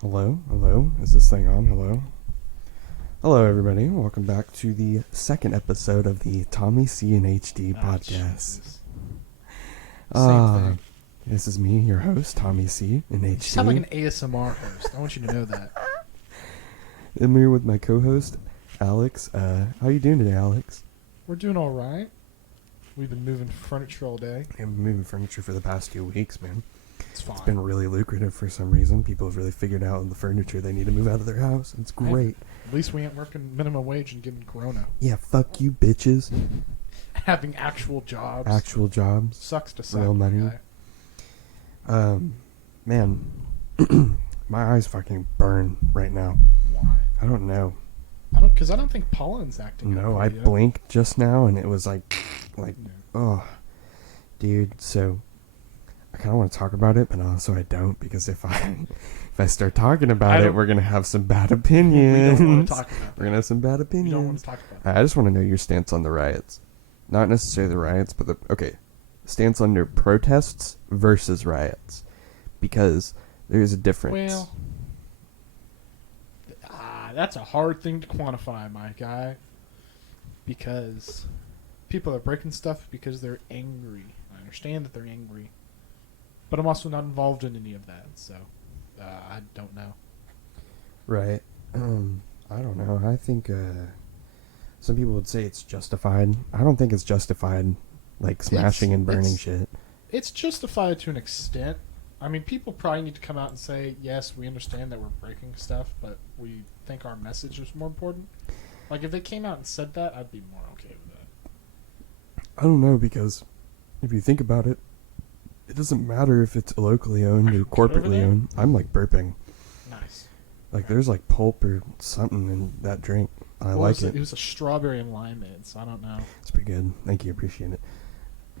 Hello? Hello? Is this thing on? Hello? Hello, everybody. Welcome back to the second episode of the Tommy C and HD podcast. Jesus. Same thing. This is me, your host, Tommy C and HD. You sound like an ASMR host. I want you to know that. I'm here with my co-host, Alex. How you doing today, Alex? We're doing all right. We've been moving furniture all day. I've been moving furniture for the past 2 weeks, man. It's fine. It's been really lucrative for some reason. People have really figured out the furniture they need to move out of their house. It's great. At least we ain't working minimum wage and getting corona. Yeah, fuck you, bitches. Having actual jobs. Actual jobs. Sucks to suck. Real money. Guy. Man, my eyes fucking burn right now. Why? I don't know. Because I don't think pollen's acting. No, up I yet. blinked just now and it was like, Yeah. oh, dude. So I kind of want to talk about it, but also I don't, because if I start talking about it, we're gonna have some bad opinions. We don't want to talk about that. We're gonna have some bad We opinions. don't want to talk about that. I just want to know your stance on the riots, not necessarily the riots, but the stance on your protests versus riots, because there is a difference. Well, that's a hard thing to quantify, my guy. Because people are breaking stuff because they're angry. I understand that they're angry. But I'm also not involved in any of that, so I don't know. Right. I don't know. I think some people would say it's justified. I don't think it's justified, like smashing and burning shit. It's justified to an extent. I mean, people probably need to come out and say, yes, we understand that we're breaking stuff, but we think our message is more important. Like, if they came out and said that, I'd be more okay with that. I don't know, because if you think about it, it doesn't matter if it's locally owned or corporately owned. I'm like burping. Nice. Like there's like pulp or something in that drink. I What like was it. It was a strawberry and limeade, so I don't know. It's pretty good. Thank you. Appreciate it.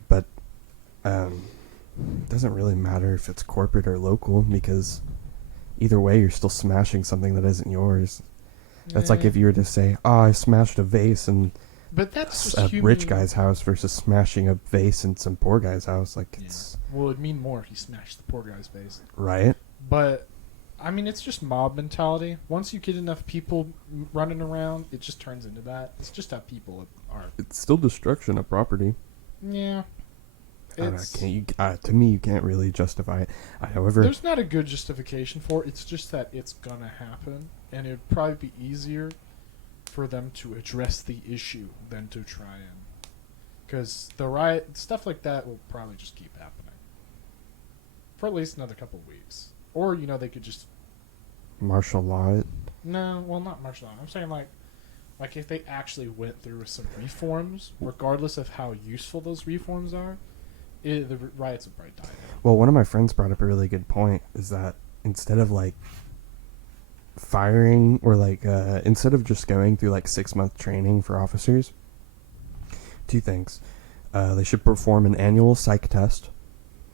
But it doesn't really matter if it's corporate or local, because either way you're still smashing something that isn't yours. That's like if you were to say, "Oh, I smashed a vase in But that's just a human. rich guy's house," versus smashing a vase in some poor guy's house. Like Yeah. it's Well, it'd mean more if he smashed the poor guy's face. right. But, I mean, it's just mob mentality. Once you get enough people running around, it just turns into that. It's just how people are. It's still destruction of property. Yeah. It's, To me, you can't really justify it. However, there's not a good justification for it. It's just that it's going to happen. And it would probably be easier for them to address the issue than to try and. Because the riot, stuff like that will probably just keep happening. For at least another couple of weeks. Or, they could just. martial law it. No, well, not martial law. I'm saying, like if they actually went through with some reforms, regardless of how useful those reforms are, the riots would probably die. Well, one of my friends brought up a really good point, is that instead of like firing, or like instead of just going through like 6-month training for officers, 2 things. They should perform an annual psych test,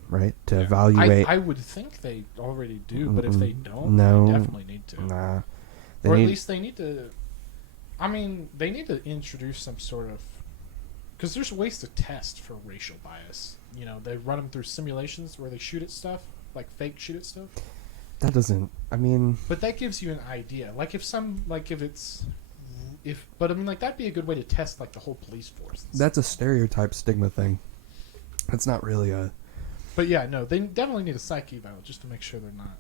right, to evaluate. I would think they already do, but if they don't, No. they definitely need to. Nah, Or at least they need to. I mean, they need to introduce some sort of. Because there's ways to test for racial bias. They run them through simulations where they shoot at stuff, like fake shoot at stuff. that doesn't. I mean, But that gives you an idea. But I mean, like, that'd be a good way to test, like, the whole police force. that's a stereotype stigma thing. That's not really a But yeah, no, they definitely need a psych eval just to make sure they're not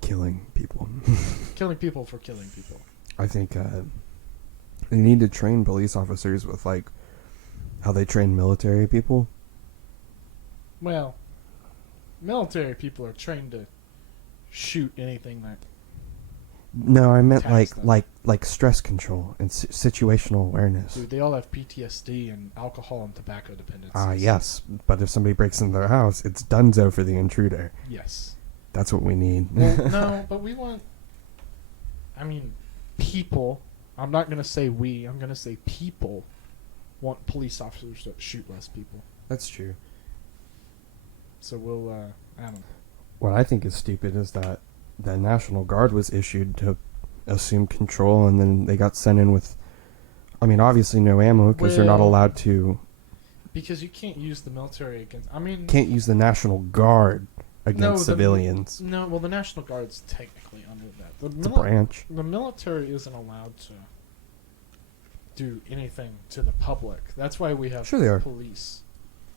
killing people. killing people for killing people. I think they need to train police officers with like how they train military people. Well, military people are trained to shoot anything that. No, I meant Attacks them. like stress control and situational awareness. Dude, they all have PTSD and alcohol and tobacco dependencies. Yes, but if somebody breaks into their house, it's donezo for the intruder. Yes. That's what we need. Well, no, but we want. I mean, people. I'm not going to say we. I'm going to say people want police officers to shoot less people. That's true. So we'll. I don't know. What I think is stupid is that the National Guard was issued to assume control, and then they got sent in with, I mean, obviously no ammo, because they're not Well, allowed to. Because you can't use the military against. I mean. Can't use the National Guard against civilians. No, well, the National Guard's technically under that. It's a branch. The military isn't allowed to do anything to the public. That's why we have Sure they are. police.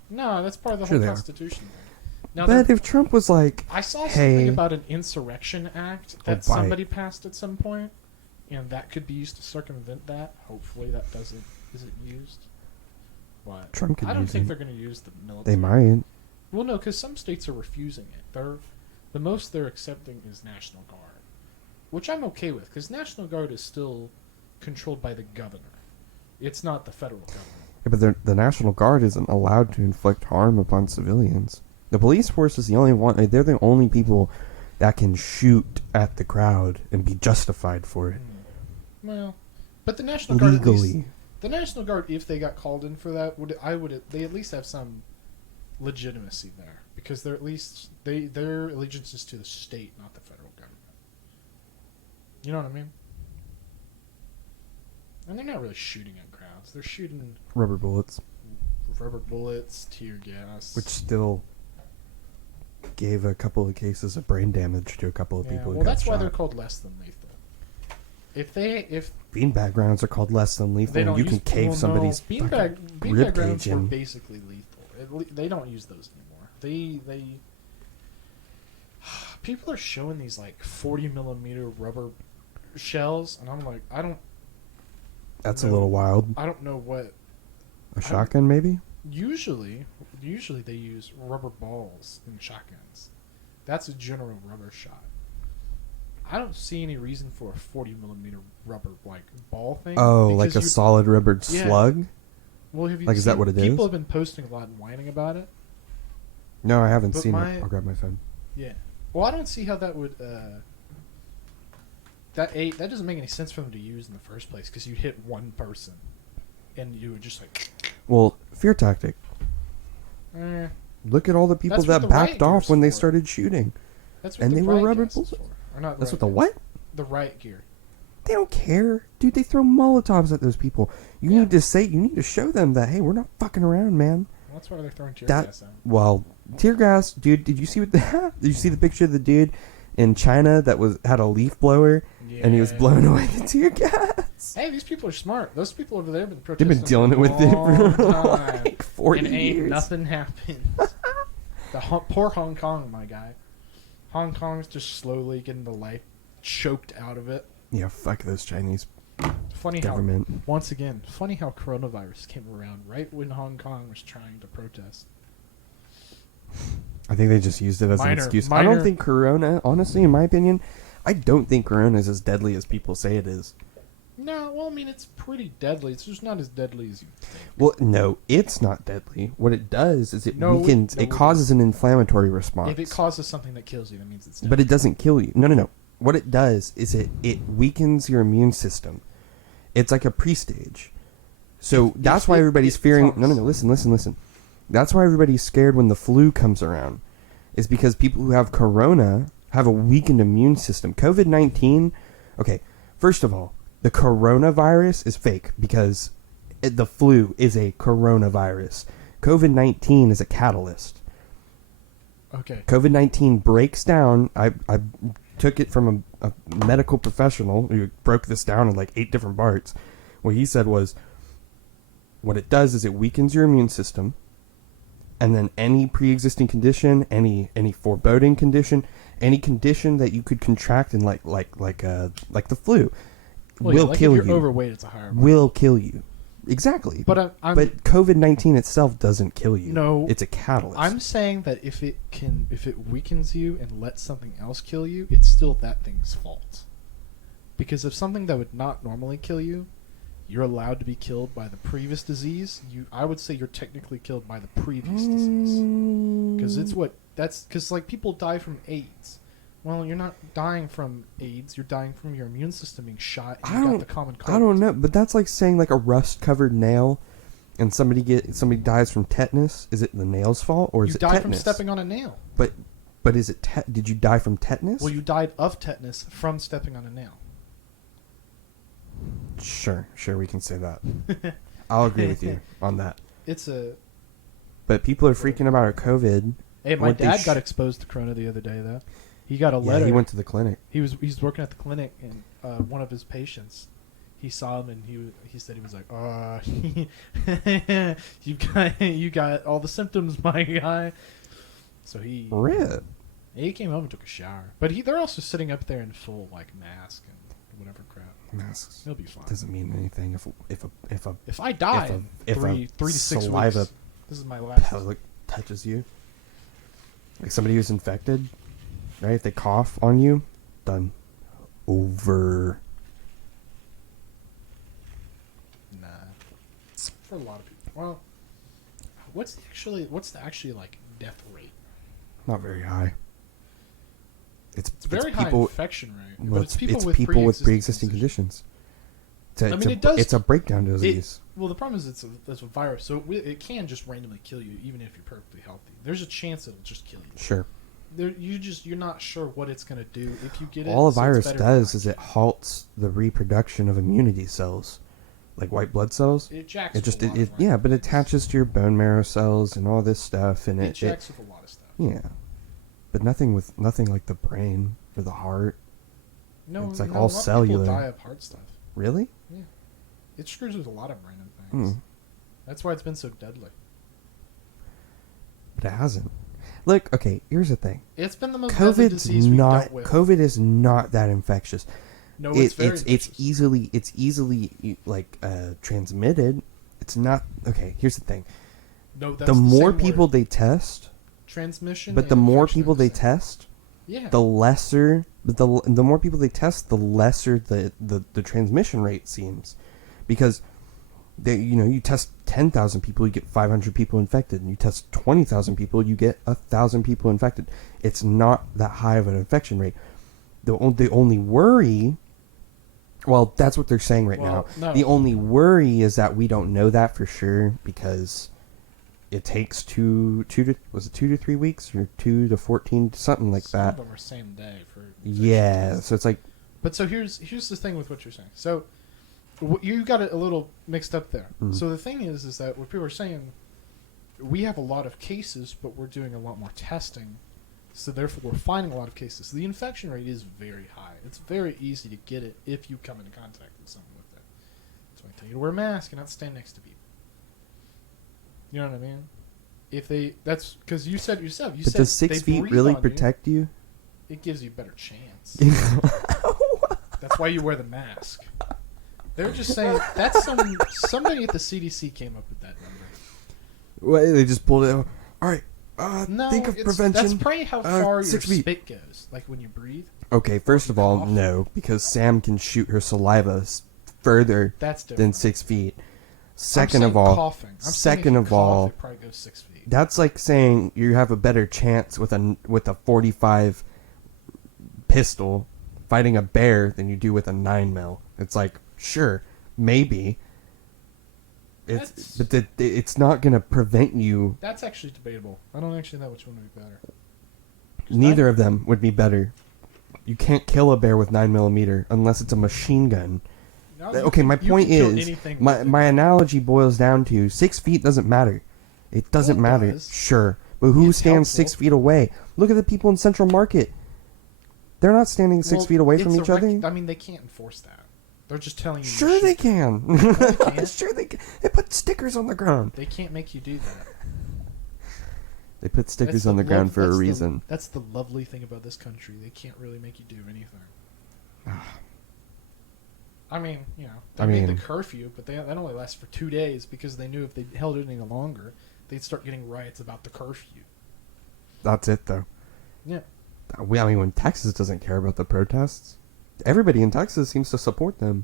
No, that's part of the Sure whole they are. Constitution thing. Now, But if Trump was like, I saw hey, something about an insurrection act that buy it. somebody passed at some point, and that could be used to circumvent that. Hopefully, that isn't used. But Trump could I don't use think it. they're going to use the military. They might. Well, no, because some states are refusing it. The most they're accepting is National Guard, which I'm okay with, because National Guard is still controlled by the governor. It's not the federal government. Yeah, but the National Guard isn't allowed to inflict harm upon civilians. The police force is the only one. They're the only people that can shoot at the crowd and be justified for it. Well, but the National Guard Legally. the National Guard, if they got called in for that, they at least have some legitimacy there, because they're at least their allegiance is to the state, not the federal government. You know what I mean? And they're not really shooting at crowds. They're shooting Rubber bullets. rubber bullets, tear gas. Which still gave a couple of cases of brain damage to a couple of people who well, got that's shot. why they're called less than lethal. If Beanbag rounds are called less than lethal. they don't You use, can cave somebody's beanbag rib rounds cage were in. basically lethal. They don't use those anymore. They people are showing these like 40mm rubber shells, and I'm like, That's No. a little wild. I don't know what. A shotgun, maybe? Usually they use rubber balls in shotguns. That's a general rubber shot. I don't see any reason for a 40mm rubber like ball thing. Oh, like because a solid rubbered Yeah. slug? Well, have you like, is that seen- what it People is? have been posting a lot and whining about it. No, I haven't But seen it. I'll grab my phone. Yeah. Well, I don't see how that would. That doesn't make any sense for them to use in the first place, because you hit one person, and you would just like. Well, fear tactic. Eh, Look at all the people That's what that the riot backed off gear's when they for. started shooting. that's what And the they were riot rubber gas is bullets. for. Or not That's riot what the gas. what? The riot gear. They don't care. Dude, they throw Molotovs at those people. You Yeah. need to show them that, hey, we're not fucking around, man. Well, that's why they're throwing tear That- gas out. Well, tear gas, dude, did you see did you see the picture of the dude in China that had a leaf blower and he was Yeah. blowing away the tear gas? Hey, these people are smart. Those people over there have been They've protesting. been dealing for with a it long for time. like 40 and ain't years. nothing happened. Poor Hong Kong, my guy. Hong Kong's just slowly getting the life choked out of it. Yeah, fuck those Chinese Funny government. how, once again, funny how coronavirus came around right when Hong Kong was trying to protest. I think they just used it as an Minor- excuse. I minor- don't think Corona, honestly, in my opinion, I don't think Corona is as deadly as people say it is. No, well, I mean, it's pretty deadly. It's just not as deadly as you think. Well, no, it's not deadly. What it does is it No, weakens. no, It causes an inflammatory response. If it causes something that kills you, that means it's deadly. But it doesn't kill you. No. What it does is it weakens your immune system. It's like a pre-stage. So that's why everybody's fearing. No. Listen. That's why everybody's scared when the flu comes around. Is because people who have corona have a weakened immune system. COVID-19. Okay, first of all, the coronavirus is fake because the flu is a coronavirus. COVID-19 is a catalyst. Okay. COVID-19 breaks down. I took it from a medical professional who broke this down in like 8 different parts. What he said was, what it does is it weakens your immune system, and then any pre-existing condition, any foreboding condition, any condition that you could contract in like the flu, Well, will yeah, like kill if you're you. overweight, it's a higher. Will kill you. Exactly. But I'm But COVID-19 itself doesn't kill you. No. It's a catalyst. I'm saying that if it weakens you and lets something else kill you, it's still that thing's fault. Because if something that would not normally kill you, you're allowed to be killed by the previous disease, I would say you're technically killed by the previous disease. Because like people die from AIDS. Well, you're not dying from AIDS. You're dying from your immune system being shot. And you got the common cold. I don't know, but that's like saying like a rust-covered nail, and somebody dies from tetanus. Is it the nail's fault or is You it died tetanus? from stepping on a nail. But is it? Did you die from tetanus? Well, you died of tetanus from stepping on a nail. Sure, we can say that. I'll agree with you on that. It's a But people are freaking about COVID, Hey, my What they dad got exposed to corona the other day, though. He got a letter. he went to the clinic. He's working at the clinic, and one of his patients, he saw him, and he said he was like, you got all the symptoms, my guy. So he came home and took a shower, but they're also sitting up there in full like mask and whatever crap. Masks. He'll be fine. Doesn't mean anything If I die in three to 6 saliva weeks, this is my last. pellet touches you, like somebody who's infected, right? If they cough on you, done. Over. Nah. For a lot of people. Well, what's the actually like death rate? Not very high. It's very high infection rate, well, but it's people with pre-existing conditions. It's a breakdown disease. Well, the problem is it's a virus, so it can just randomly kill you, even if you're perfectly healthy. There's a chance it'll just kill you. Sure. You're not sure what it's gonna do if you get it. All a virus does is it halts the reproduction of immunity cells, like white blood cells. It jacks. It just but it attaches to your bone marrow cells and all this stuff, and it jacks with a lot of stuff. Yeah, but nothing like the brain or the heart. No, it's like all all cellular. People die of heart stuff. Really? Yeah, it screws with a lot of random things. That's why it's been so deadly. But it hasn't. Look, okay, here's the thing. It's been the most deadly disease we've dealt with. COVID is not that infectious. No, it's very infectious. It's easily like transmitted. It's not. Okay, here's the thing. No, that's the more same people word. they test, transmission. But the more people they test, the lesser. But the more people they test, the lesser the transmission rate seems, because you test 10,000 people, you get 500 people infected, and you test 20,000 people, you get 1,000 people infected. It's not that high of an infection rate. The only worry, well, that's what they're saying right now. No. The only worry is that we don't know that for sure, because it takes 2 to 3 weeks, or 2 to 14, something like that. Some of them are same day for. Yeah, so it's like. But so here's the thing with what you're saying. So you got it a little mixed up there. Mm-hmm. So the thing is that what people are saying, we have a lot of cases, but we're doing a lot more testing, so therefore we're finding a lot of cases. The infection rate is very high. It's very easy to get it if you come into contact with someone with it. So I tell you to wear a mask and not stand next to people. You know what I mean? That's because you said yourself. But does 6 feet really protect you? It gives you a better chance. That's why you wear the mask. They're just saying that's somebody at the CDC came up with that number. Well, they just pulled it out. All right. No, think of prevention. That's probably how far your 6 feet. spit goes, like when you breathe. Okay, first of all, no, because Sam can shoot her saliva further than 6 feet. Second of all, coughing. It probably goes 6 feet. That's like saying you have a better chance with a 45 pistol fighting a bear than you do with a 9mm. It's like, sure, maybe. It's not going to prevent you. That's actually debatable. I don't actually know which one would be better. Neither of them would be better. You can't kill a bear with 9mm unless it's a machine gun. No, okay, my point is, my analogy boils down to 6 feet doesn't matter. It doesn't matter. Does. Sure. But who stands helpful. 6 feet away? Look at the people in Central Market. They're not standing 6 feet away from each other. I mean, they can't enforce that. They're just telling you. Sure they can. Sure they can. They put stickers on the ground. They can't make you do that. They put stickers on the ground for a reason. That's the lovely thing about this country. They can't really make you do anything. I mean, they made the curfew, but that only lasts for 2 days because they knew if they held it any longer, they'd start getting riots about the curfew. That's it, though. Yeah. I mean, when Texas doesn't care about the protests, everybody in Texas seems to support them.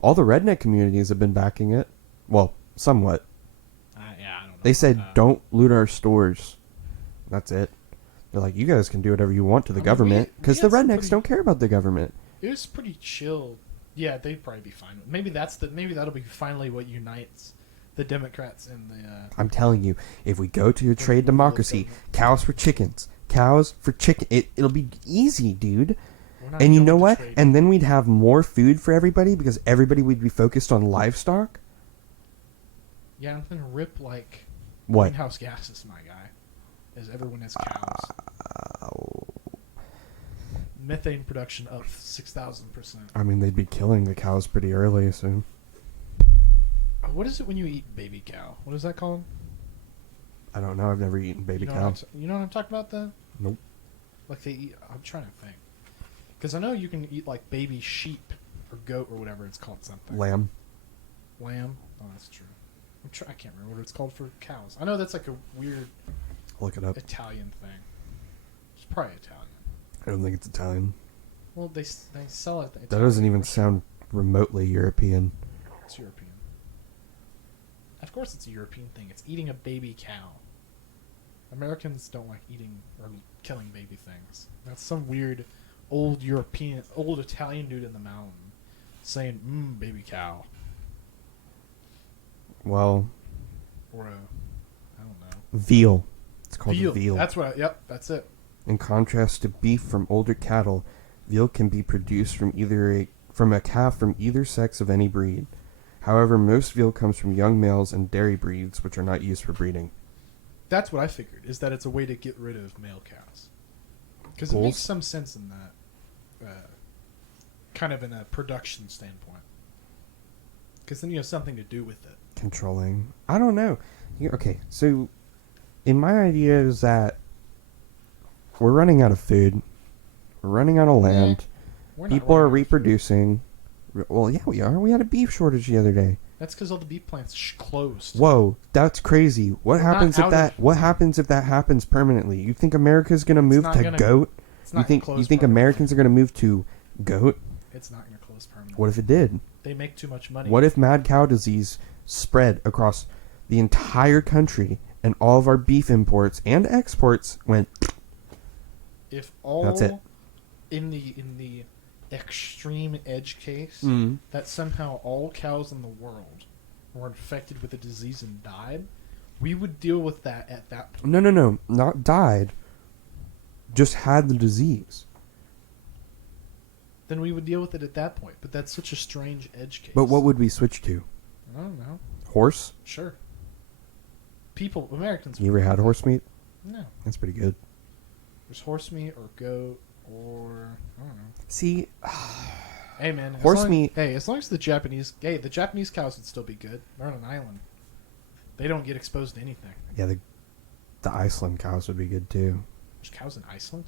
All the redneck communities have been backing it. Well, somewhat. I don't know. They said, don't loot our stores. That's it. They're like, you guys can do whatever you want to the government, because the rednecks don't care about the government. It was pretty chill. Yeah, they'd probably be fine. Maybe that'll be finally what unites the Democrats and the. I'm telling you, if we go to a trade democracy, cows for chickens, cows for chicken, it'll be easy, dude. And you know what? And then we'd have more food for everybody because everybody would be focused on livestock. Yeah, I'm gonna rip like what? greenhouse gases, my guy. as everyone has cows. Methane production up 6,000%. I mean, they'd be killing the cows pretty early, so. What is it when you eat baby cow? What is that called? I don't know. I've never eaten baby cow. You know what I'm talking about, then? Nope. Like they eat. I'm trying to think. Because I know you can eat like baby sheep or goat or whatever it's called. Something. Lamb. Lamb. Oh, that's true. I can't remember what it's called for cows. I know that's like a weird. Look it up. Italian thing. It's probably Italian. I don't think it's Italian. Well, they sell it. That doesn't even sound remotely European. It's European. Of course, it's a European thing. It's eating a baby cow. Americans don't like eating or killing baby things. That's some weird old Italian dude in the mountain saying, baby cow. Well. Or I don't know. Veal. It's called veal. That's what. Yep, that's it. In contrast to beef from older cattle, veal can be produced from a calf from either sex of any breed. However, most veal comes from young males and dairy breeds, which are not used for breeding. That's what I figured, is that it's a way to get rid of male cows. Because it makes some sense in that, kind of in a production standpoint. Because then you have something to do with it. Controlling. I don't know. Okay, so in my idea is that we're running out of food. We're running out of land. People are reproducing. Well, yeah, we are. We had a beef shortage the other day. That's because all the beef plants closed. Whoa, that's crazy. What happens if that? What happens if that happens permanently? You think America's gonna move to goat? You think Americans are gonna move to goat? It's not gonna close permanently. What if it did? They make too much money. What if mad cow disease spread across the entire country and all of our beef imports and exports went? If all that's it. In the extreme edge case that somehow all cows in the world were infected with a disease and died, we would deal with that at that point. No, not died. Just had the disease. Then we would deal with it at that point. But that's such a strange edge case. But what would we switch to? I don't know. Horse? Sure. Americans. You ever had horse meat? No. That's pretty good. There's horse meat or goat or I don't know. See, hey man, horse meat. Hey, as long as the Japanese cows would still be good. They're on an island. They don't get exposed to anything. Yeah, the Iceland cows would be good too. There's cows in Iceland?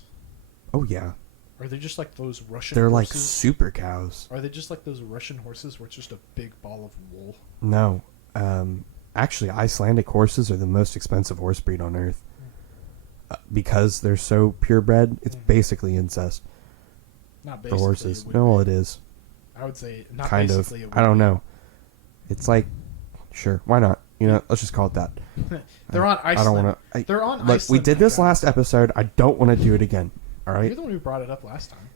Oh yeah. Are they just like those Russian They're horses? like super cows. Are they just like those Russian horses where it's just a big ball of wool? No. Actually, Icelandic horses are the most expensive horse breed on earth. Because they're so purebred, it's basically incest. Not basically. The horses. No, it is. I would say not kind basically. of. I don't know. It's like, sure, why not? You know, let's just call it that. They're on Iceland. I don't want to. They're on Look, Iceland. we did this last episode. I don't want to do it again. All right. You're the one who brought it up last time.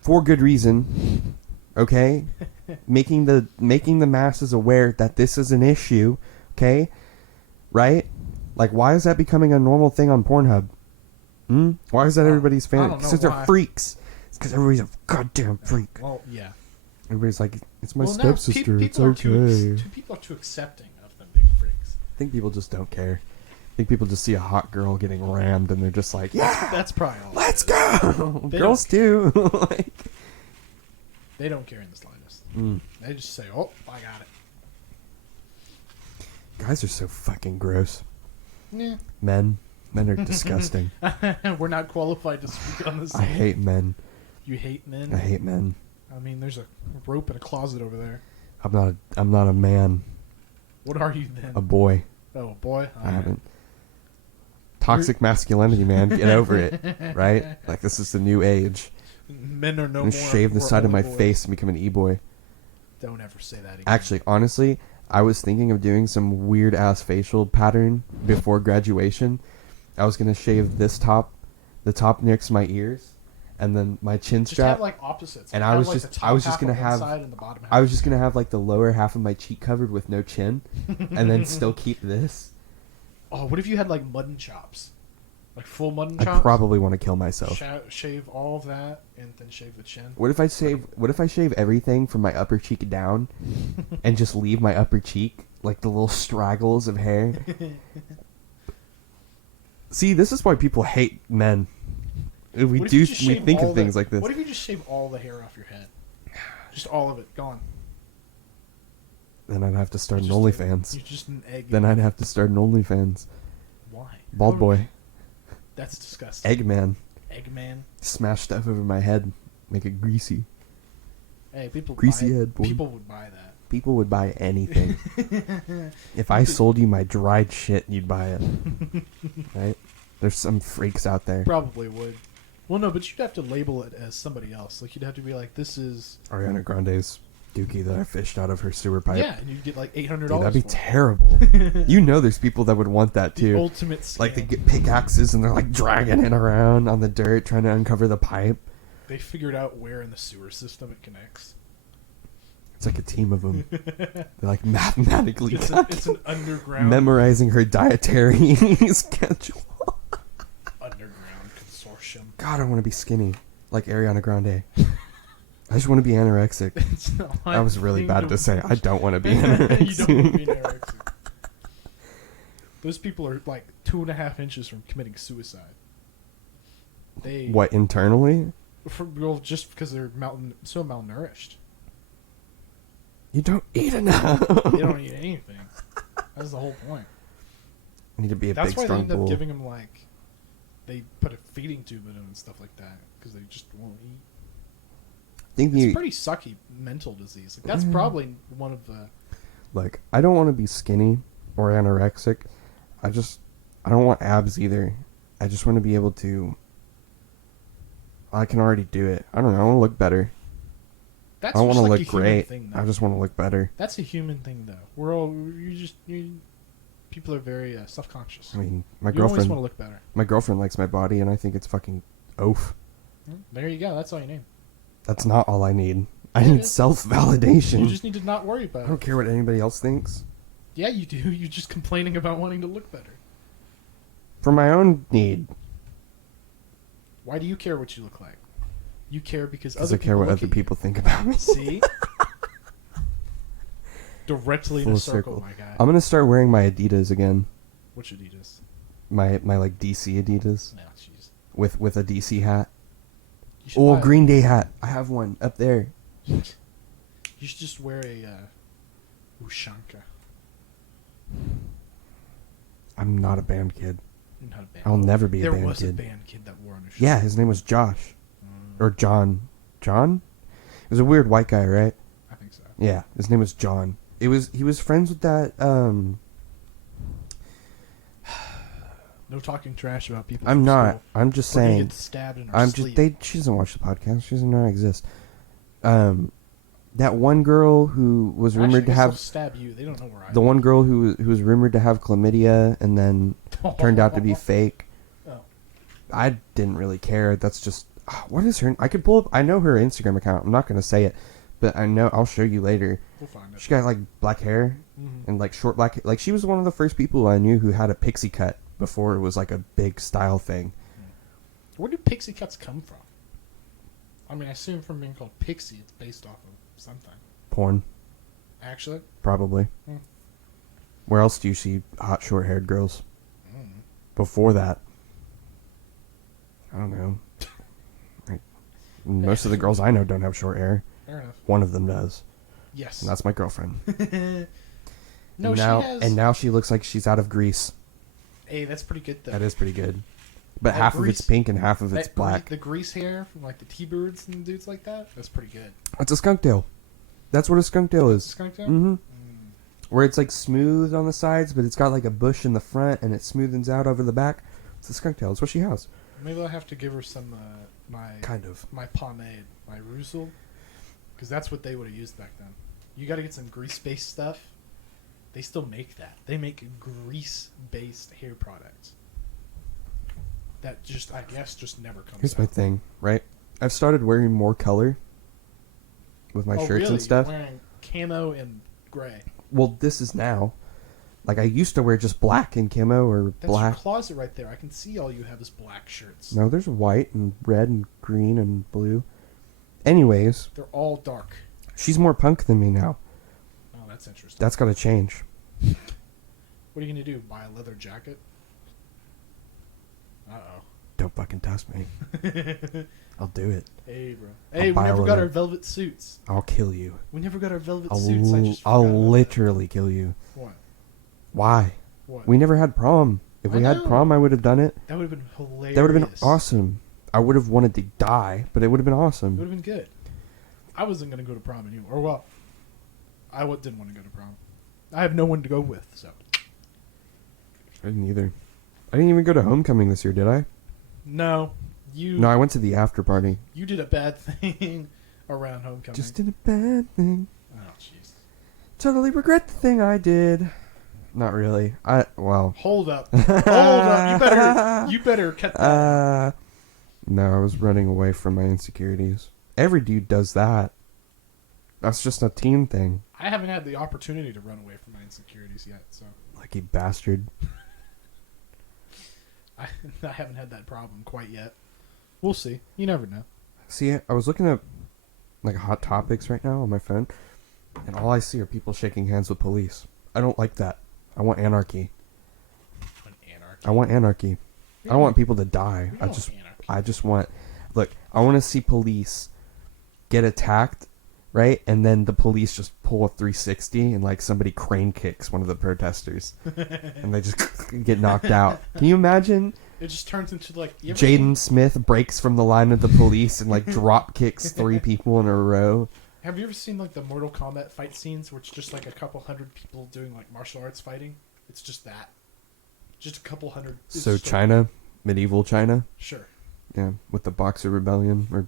For good reason. Okay. making the masses aware that this is an issue. Okay. Right. Like, why is that becoming a normal thing on Pornhub? Why is that everybody's fan? Because they're freaks. It's because everybody's a goddamn freak. Well, yeah. Everybody's like, it's my stepsister. It's okay. People are too accepting of them being freaks. I think people just don't care. I think people just see a hot girl getting rammed and they're just like, yeah, that's probably all. Let's go. Girls too. Like, they don't care in the slightest. They just say, oh, I got it. Guys are so fucking gross. Yeah. Men are disgusting. We're not qualified to speak on this. I hate men. You hate men? I hate men. I mean, there's a rope in a closet over there. I'm not a man. What are you then? A boy. Oh, a boy? I haven't. Toxic masculinity, man. Get over it. Right? Like, this is the new age. Men are no I'm more. Shave the side of my face and become an e-boy. Don't ever say that again. Actually, honestly, I was thinking of doing some weird ass facial pattern before graduation. I was gonna shave the top next to my ears, and then my chin strap. Just have like opposites. And I was just gonna have like the lower half of my cheek covered with no chin, and then still keep this. Oh, what if you had like mutton chops, like full mutton chops? I probably want to kill myself. Shave all of that and then shave the chin. What if I shave everything from my upper cheek down, and just leave my upper cheek like the little straggles of hair? See, this is why people hate men. We What if do. you We just shave think all of things like this. What if you just shave all the hair off your head? Just all of it, gone. Then I'd have to start an You're OnlyFans. just an egg. Then I'd have to start an OnlyFans. Why? Bald boy. That's disgusting. Eggman. Eggman. Smash stuff over my head. Make it greasy. Hey, people. Greasy head, boy. People would buy that. People would buy anything. If I sold you my dried shit, you'd buy it. Right? There's some freaks out there. Probably would. Well, no, but you'd have to label it as somebody else. Like, you'd have to be like, this is... Ariana Grande's dookie that I fished out of her sewer pipe. Yeah, and you'd get like $800 Dude, that'd be for it. terrible. You know there's people that would want that The too. ultimate scam. Like they get pickaxes and they're like dragging it around on the dirt trying to uncover the pipe. They figured out where in the sewer system it connects. It's like a team of them. They're like mathematically It's an underground... memorizing her dietary schedule. Underground consortium. God, I want to be skinny like Ariana Grande. I just want to be anorexic. It's not That was really thing bad to say. I don't want to be anorexic. You don't want to be anorexic. Those people are like 2.5 inches from committing suicide. They What, internally? well, just because they're so malnourished. You don't eat enough. They don't eat anything. That's the whole point. I need to be a That's big, why they strong end up bull. giving them like they put a feeding tube in them and stuff like that because they just won't eat. Think It's you, pretty sucky mental disease. Like that's probably one of the. like, I don't want to be skinny or anorexic. I don't want abs either. I just want to be able to. I can already do it. I don't know. I want to look better. That's I don't want just to like look a human great. thing, though. I just want to look better. That's a human thing, though. We're all people are very self-conscious. I mean, my You always girlfriend. want to look better. My girlfriend likes my body, and I think it's fucking oaf. There you go. That's all you need. That's not all I need. I Yeah, it need is. self-validation. You just need to not worry I about don't it. care what anybody else thinks. Yeah, you do. You're just complaining about wanting to look better. For my own need, Why do you care what you look like? You care because because other I care people what look other at you. people think about me. See? Directly in Full a circle, circle. my guy. I'm gonna start wearing my Adidas again. Which Adidas? My like DC Adidas No, jeez. with a DC hat. You should Oh, buy- Green Day hat. I have one up there. You should just wear a Ushanka. I'm not a band kid. Not a band. I'll never be a there band was a kid. band kid that wore an Ushanka. Yeah, his name was Josh Mm, or John. John? It was a weird white guy, right? I think so. Yeah, his name was John. He was friends with that No talking trash about people. I'm from not. school. I'm just We're gonna saying. get stabbed in our I'm sleep. just she doesn't watch the podcast. She doesn't know I exist. That one girl who was Actually, rumored I to guess have they'll stab you. They don't know where I the am. one girl who was rumored to have chlamydia and then turned out to be fake. Oh. I didn't really care. That's just what is her? I could pull up. I know her Instagram account. I'm not gonna say it, but I know I'll show you later. We'll find it. She got like black hair Mhm. and like short black. Like she was one of the first people I knew who had a pixie cut before it was like a big style thing. Where do pixie cuts come from? I mean, I assume from being called pixie, it's based off of something. Porn, Actually, probably. Hmm. Where else do you see hot short haired girls? Mm. Before that, I don't know. Like, most of the girls I know don't have short hair. Fair enough. One of them does, Yes. and that's my girlfriend. No, and now, she has. and now she looks like she's out of grease. Hey, that's pretty good though. That is pretty good. But That half of it's grease- pink and half of it's That black. The grease hair from like the T-birds and dudes like that. That's pretty good. It's a skunk tail. That's what a skunk tail is. Skunk tail? Mm-hmm. Mm. Where it's like smooth on the sides, but it's got like a bush in the front, and it smoothens out over the back. It's a skunk tail. It's what she has. Maybe I'll have to give her some Kind of. my pomade, my Rusel, because that's what they would have used back then. You got to get some grease-based stuff. They still make that. They make grease-based hair products. That just, I guess, just never comes Here's out. my thing, right? I've started wearing more color with my Oh, shirts really? and stuff. You're wearing camo and gray. Well, this is now. Like, I used to wear just black and camo or That's black. your closet right there. I can see all you have is black shirts. No, there's white and red and green and blue. Anyways, They're all dark. she's more punk than me now. Oh, that's interesting. That's got to change. What are you going to do? Buy a leather jacket? Uh-oh. Don't fucking test me. I'll do it. Hey, bro. I'll Hey, we buy never all got of our it. velvet suits. I'll kill you. We never got our velvet I'll, suits. I just I'll forgot about literally kill you. that. What? Why? What? We never had prom. If I we had know. prom, I would have done it. That would have been hilarious. That would have been awesome. I would have wanted to die, but it would have been It would awesome. have been good. I wasn't going to go to prom anymore. Or, well, didn't want to go to prom. I have no one to go with, so. I didn't either. I didn't even go to homecoming this year, did I? No. No, I went to the after party. You did a bad thing around homecoming. Just did a bad thing. Oh, jeez. Totally regret the thing I did. Not really. Hold up. Hold up. You better cut that. No, I was running away from my insecurities. Every dude does that. That's just a teen thing. I haven't had the opportunity to run away from my insecurities yet, so. Like a bastard. I haven't had that problem quite yet. We'll see. You never know. See, I was looking at like hot topics right now on my phone, and all I see are people shaking hands with police. I don't like that. I want anarchy. I want anarchy. I don't want people to die. I just want. Look, I want to see police get attacked, right? And then the police just pull a 360 and like somebody crane kicks one of the protesters, and they just get knocked out. Can you imagine? It just turns into like Jaden Smith breaks from the line of the police and like drop kicks 3 people in a row. Have you ever seen like the Mortal Kombat fight scenes where it's just like a couple hundred people doing like martial arts fighting? It's just that. Just a couple hundred. So China, medieval China? Sure. Yeah, with the Boxer Rebellion. Or,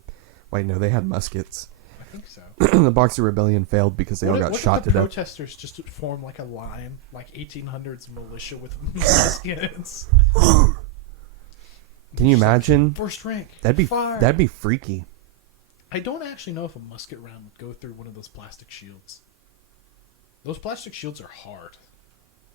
wait, no, they had muskets. I think so. The Boxer Rebellion failed because they all got shot to death. death. Protesters just form like a line, like 1800s militia with muskets. Can you imagine? First rank. That'd be freaky. I don't actually know if a musket round would go through one of those plastic shields. Those plastic shields are hard.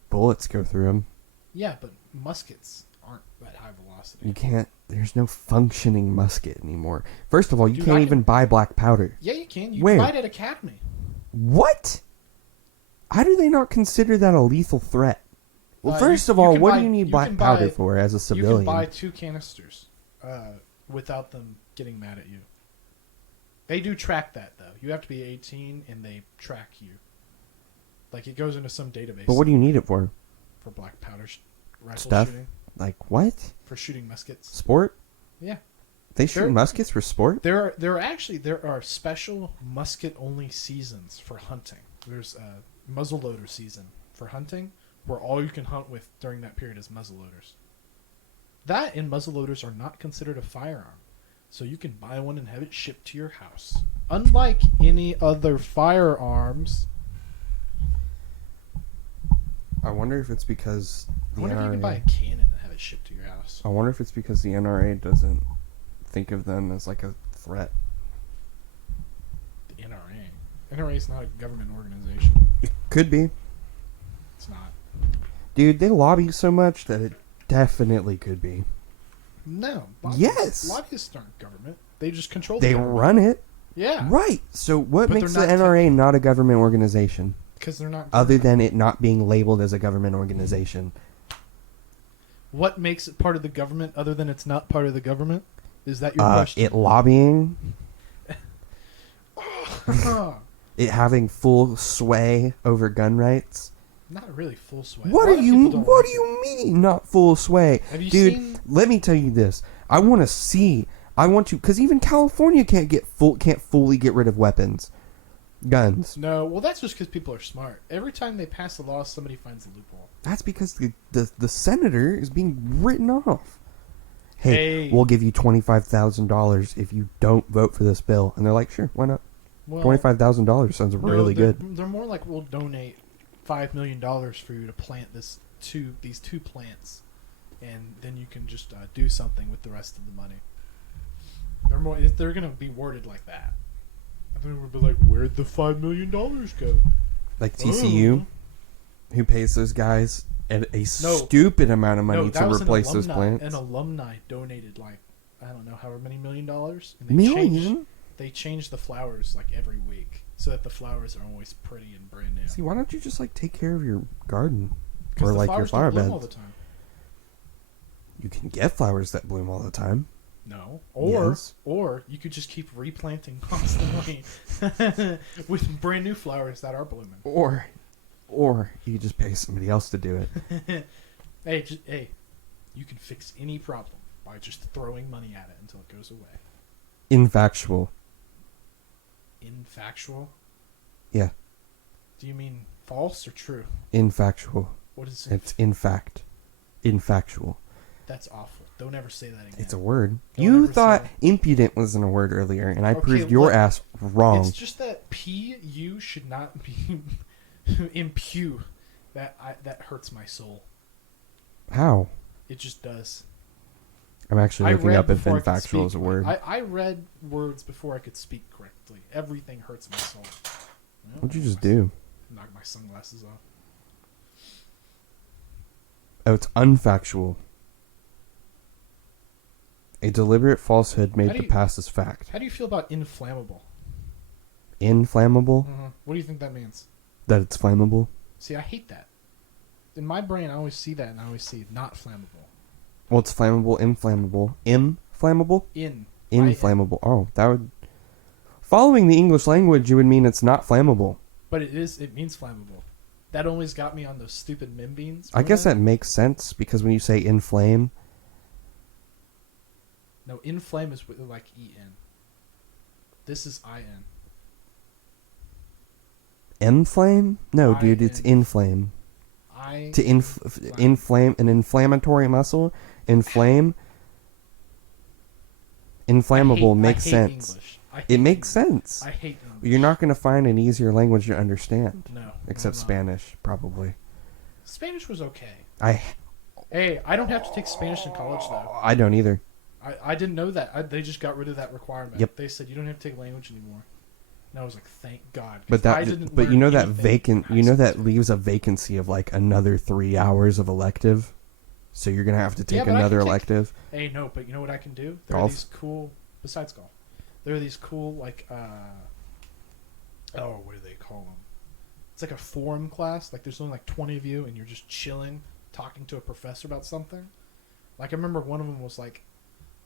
Bullets go through them. Yeah, but muskets aren't that high velocity. You can't. There's no functioning musket anymore. First of all, you Dude, can't even buy black powder. Yeah, you can. You Where? can buy it at Academy. What? How do they not consider that a lethal threat? Well, first of all, can what buy- do you need black powder for as a civilian? You can buy 2 canisters without them getting mad at you. They do track that, though. You have to be 18, and they track you. Like, it goes into some database. But what do you need it for? For black powder rifle Stuff? shooting. Like what? For shooting muskets. Sport? Yeah. They shoot muskets for sport? There are special musket-only seasons for hunting. There's a muzzleloader season for hunting, where all you can hunt with during that period is muzzleloaders. That and muzzleloaders are not considered a firearm, so you can buy one and have it shipped to your house. Unlike any other firearms. I wonder if it's because I wonder if you can buy a cannon and have it shipped to your house. I wonder if it's because the NRA doesn't think of them as like a threat. The NRA. NRA is not a government organization. It could be. It's not. Dude, they lobby so much that it definitely could be. No. Yes. Lobbyists aren't government. They just control They the government. run it. Yeah. Right. So what But makes the they're not NRA not a government organization? Because they're not. Other than it not being labeled as a government organization. What makes it part of the government other than it's not part of the government? Is that your question? It lobbying. It having full sway over gun rights. Not really full sway. What do you mean not full sway? Have you Dude, seen... let me tell you this. I want to because even California can't fully get rid of weapons. Guns. No, well that's just because people are smart. Every time they pass a law, somebody finds a loophole. That's because the senator is being written off. Hey, we'll give you $25,000 if you don't vote for this bill. And they're like, sure, why not? Well, $25,000 sounds really good. They're more like, we'll donate $5 million for you to plant these 2 plants, and then you can just do something with the rest of the money. They're going to be worded like that. I think we'll be like, where'd the $5 million go? Like TCU, who pays those guys a stupid amount of money to replace those plants. An alumni donated I don't know, however many $1 million. And they change the flowers every week so that the flowers are always pretty and brand new. See, why don't you just take care of your garden or the your flowers flower don't bloom beds? all the time. You can get flowers that bloom all the time. No. Or Yes. or you could just keep replanting constantly with brand new flowers that are blooming. Or you could just pay somebody else to do it. Hey, you can fix any problem by just throwing money at it until it goes away. Infactual. Infactual? Yeah. Do you mean false or true? Infactual. What is it? It's in fact. Infactual. That's awful. Don't ever say that again. It's a word. Don't You ever thought say- impudent wasn't a word earlier, and I Okay, proved your look, ass wrong. It's just that P-U should not be impu. That hurts my soul. How? It just does. I'm actually looking up if before I could infactual is a speak. word. I read words before I could speak correctly. Everything hurts my soul. What'd you just do? Knock my sunglasses off. Oh, it's unfactual. A deliberate falsehood How made do to you- pass as fact. How do you feel about inflammable? Inflammable? What do you think that means? That it's flammable? See, I hate that. In my brain, I always see that, and I always see not flammable. Well, it's flammable, inflammable. Inflammable? Inflammable. Oh, that would... Following the English language, you would mean it's not flammable. But it is. It means flammable. That always got me on those stupid mem beans. I guess that makes sense, because when you say inflame... No, inflame is with like E-N. This is I-N. Inflame? No, dude, it's I-N. inflame. I... To inflame an inflammatory muscle, inflame... Inflammable makes sense. English. I hate It makes English. sense. I hate English. You're not going to find an easier language to understand. No. Except I'm not. Spanish, probably. Spanish was okay. I Hey, I don't have to take Spanish in college, though. I don't either. I didn't know that. They just got rid of that requirement. Yep. They said you don't have to take language anymore. And I was like, thank God. 'cause But I that, didn't but learn you know that anything vacant, from you high know school that too. leaves a vacancy of like another 3 hours of elective. So you're gonna have to Yeah, take but I another can take- elective. Hey, no, but you know what I can do? There Golf? are these cool, besides golf, there are these cool, like, what do they call them? It's like a forum class. Like, there's only like 20 of you, and you're just chilling, talking to a professor about something. Like, I remember one of them was like,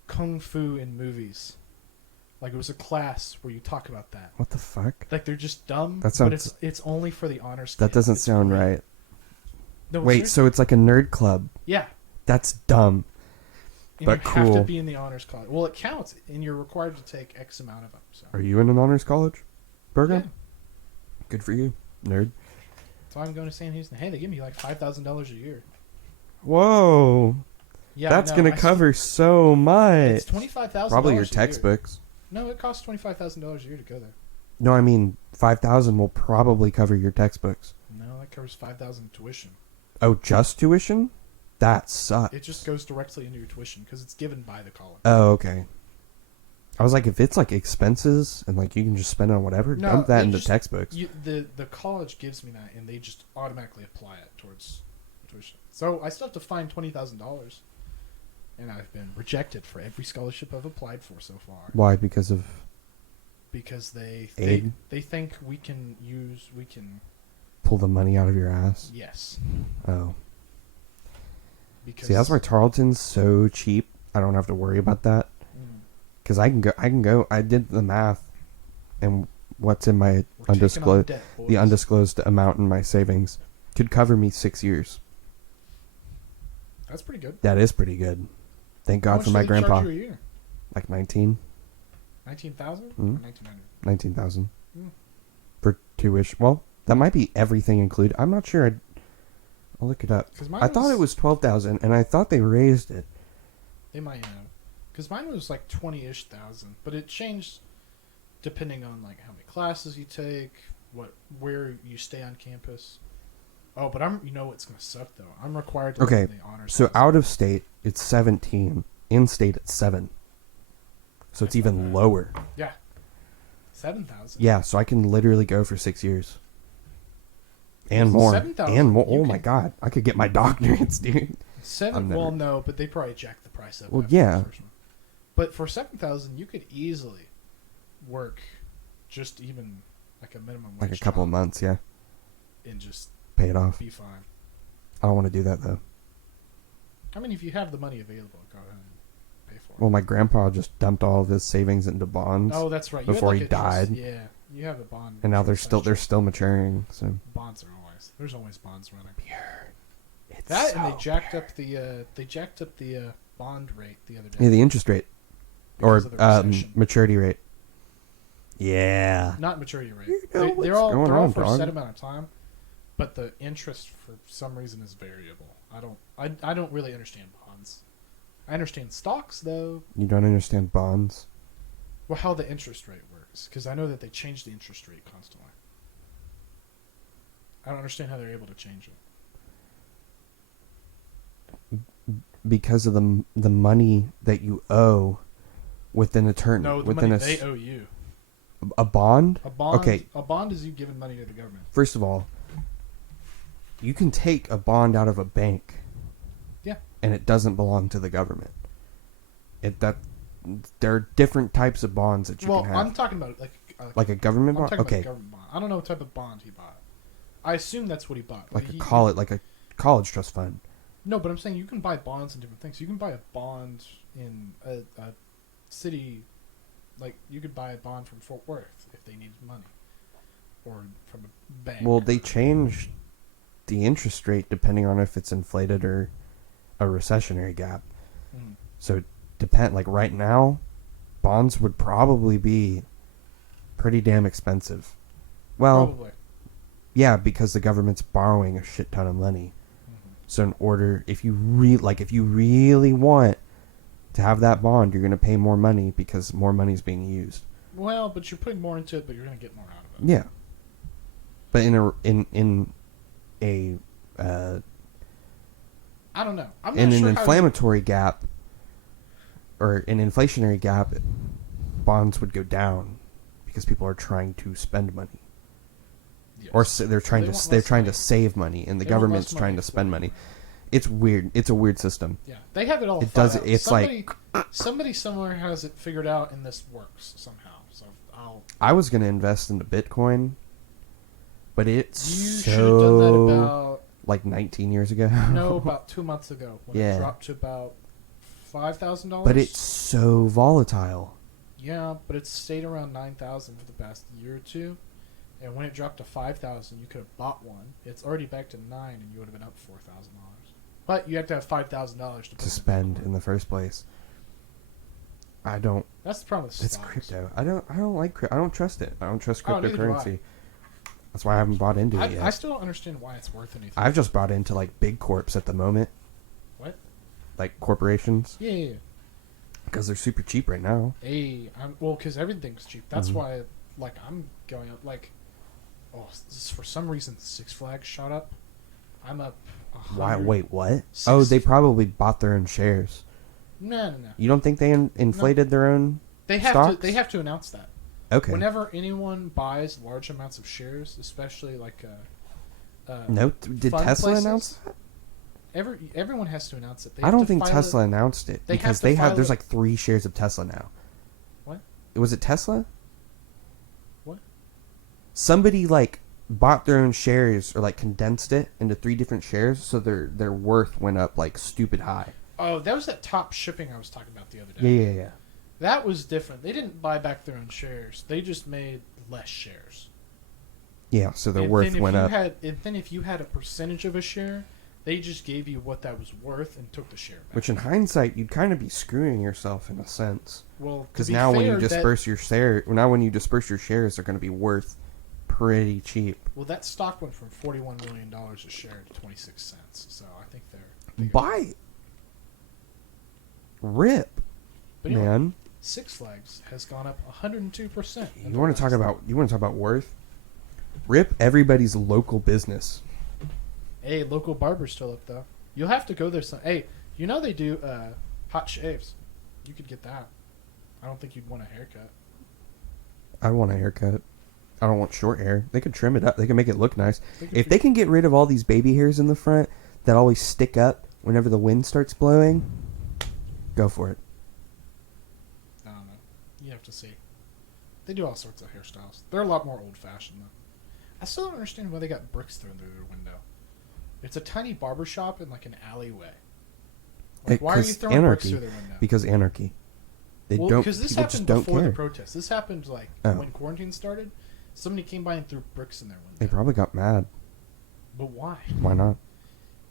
Kung Fu in movies. Like, it was a class where you talk about that. What the fuck? Like, they're just dumb, That but sounds- it's only for the honors That kids. doesn't It's sound great. right. No, Wait, seriously. so it's like a nerd club? Yeah. That's dumb. And But you have to cool. be in the honors college. Well, it counts, and you're required to take X amount of them. So. Are you in an honors college program? Yeah. Good for you, nerd. So I'm going to Sam Houston. Hey, they give me like $5,000 a year. Whoa, Yeah, that's no, gonna I cover so much. It's $25,000. Probably your a year. textbooks. No, it costs $25,000 a year to go there. No, I mean 5,000 will probably cover your textbooks. No, that covers $5,000 tuition. Oh, just tuition? That sucks. It just goes directly into your tuition because it's given by the college. Oh, okay. I was like, if it's like expenses and like you can just spend it on whatever, No, dump that they into just- textbooks. The college gives me that, and they just automatically apply it towards tuition. So I still have to find $20,000, and I've been rejected for every scholarship I've applied for so far Why? Because of because they Aid? they think we can pull the money out of your ass. yes Oh, because see, that's why Tarleton's so cheap. I don't have to worry about that because I can go. I did the math, and what's in my we're taking on undisclosed debt, boys. the undisclosed amount in my savings could cover me 6 years. That's pretty good. That is pretty good. Thank How God much for do my they charge grandpa. you a year? Like 19, 19,000 Mhm. or 1900? 19,000 Mm. for tuition. Well, that might be everything included. I'm not sure. I'll look it up. Because mine I thought it was 12,000, and I thought they raised it. They might have. Because mine was like 20-ish thousand, but it changed depending on like how many classes you take, where you stay on campus. Oh, but you know what's gonna suck though? I'm required to Okay, live in the honors. So house. out of state, it's 17. In state, it's 7. So it's That's not even bad. lower. 7,000. Yeah, so I can literally go for 6 years. And Well, more. 7,000, And more. you Oh my can- god. I could get my doctorates, dude. I'm never- Well, no, but they probably jacked the price up. Well, after yeah. the first one. But for 7,000, you could easily work just even like a minimum Like a wage couple of job months, yeah. and just Pay it off. be fine. I don't want to do that, though. I mean, if you have the money available, go ahead and pay for it. Well, my grandpa just dumped all of his savings into bonds. Oh, that's right. You before had he like a trust- died. Yeah, you have a bond. And now they're trust. still maturing. So Bonds are always. There's always bonds running. pure. It's That so and they jacked pure. up the bond rate the other day. Yeah, the interest rate because or of the recession. maturity rate. Yeah. Not maturity rate. You know They're what's all going they're all on, for a dog. set amount of time, but the interest for some reason is variable. I don't really understand bonds. I understand stocks though. You don't understand bonds. Well, how the interest rate works, because I know that they change the interest rate constantly. I don't understand how they're able to change it. Because of the money that you owe within a turn. No, the within money a, they owe you. a bond. A bond. Okay. A bond is you giving money to the government. First of all, you can take a bond out of a bank. Yeah. And it doesn't belong to the government. There are different types of bonds that you Well, can have. I'm talking about like a government I'm bond. talking about Okay. a government bond. I don't know what type of bond he bought. I assume that's what he bought. Like He- a college trust fund. No, but I'm saying you can buy bonds in different things. You can buy a bond in a city, like you could buy a bond from Fort Worth if they need money, or from a bank. Well, they changed the interest rate depending on if it's inflated or a recessionary gap. Mhm. So like right now, bonds would probably be pretty damn expensive. Well, Probably. yeah, because the government's borrowing a shit ton of money. Mhm. So in order, if you really want to have that bond, you're going to pay more money because more money is being used. Well, but you're putting more into it, but you're going to get more out of it. Yeah. But in a I don't know. I'm not in sure an how inflammatory gap or an inflationary gap, bonds would go down because people are trying to spend money, Yes. or they're trying They to want they're less trying money. to save money, and the They want government's less trying money to for spend it. money. It's weird. It's a weird system. Yeah, they have it all. It thought does- out. it's somebody somewhere has it figured out, and this works somehow. So I was going to invest into Bitcoin, but it's You should have done that so about like 19 years ago. about 2 months ago when Yeah. it dropped to about $5,000. But it's so volatile. yeah, but it's stayed around 9,000 for the past year or two. And when it dropped to 5,000, you could have bought one. It's already back to 9, and you would have been up $4,000. But you have to have $5,000 to put To in spend Bitcoin. in the first place. I don't. That's the problem with It's stocks. crypto. I don't like. I don't trust it. I don't trust Oh, neither do cryptocurrency. That's why I haven't bought into it yet. I still don't understand why it's worth anything. I've just bought into like big corps at the moment. What? Like corporations, Yeah. because they're super cheap right now. Hey, well, because everything's cheap. That's Mhm. why, like, I'm going up. Like, for some reason, Six Flags shot up. I'm up. Why? Wait, what? Six- Oh, they probably bought their own shares. No. You don't think they inflated their own? They have Stocks? to. They have to announce that. Okay. Whenever anyone buys large amounts of shares, especially like No, did fund Tesla places, announce that? everyone has to announce it. They I have don't to think file Tesla it- announced it they have because to they have. file There's it- like 3 shares of Tesla now. What? Was it Tesla? What? Somebody like bought their own shares or like condensed it into 3 different shares, so their worth went up like stupid high. Oh, that was that top shipping I was talking about the other day. Yeah. That was different. They didn't buy back their own shares. They just made less shares. Yeah, so their And worth then if went you up. and then if you had a percentage of a share, they just gave you what that was worth and took the share back. Which in hindsight, you'd kind of be screwing yourself in a sense. Well, Because to be now when you fair, disperse your shares, they're going to be worth pretty cheap. well, that stock went from $41 million a share to 26 cents. So I think they're Buy it. Rip, But anyway, man. Six Flags has gone up 102%. You want to talk about worth? Rip everybody's local business. Hey, local barber's still up though. You'll have to go there. Hey, you know they do hot shaves. You could get that. I don't think you'd want a haircut. I want a haircut. I don't want short hair. They could trim it up. They can make it look nice. Think If they can get rid of all these baby hairs in the front that always stick up whenever the wind starts blowing, go for it. I don't know. You have to see. They do all sorts of hairstyles. They're a lot more old-fashioned though. I still don't understand why they got bricks thrown through their window. It's a tiny barber shop in like an alleyway. Like, why are you 'Cause throwing bricks anarchy. through the window? Because anarchy. They Well, don't. because this People happened just don't before the care. protests. This happened like Oh. when quarantine started. Somebody came by and threw bricks in their window. They probably got mad. But why? Why not?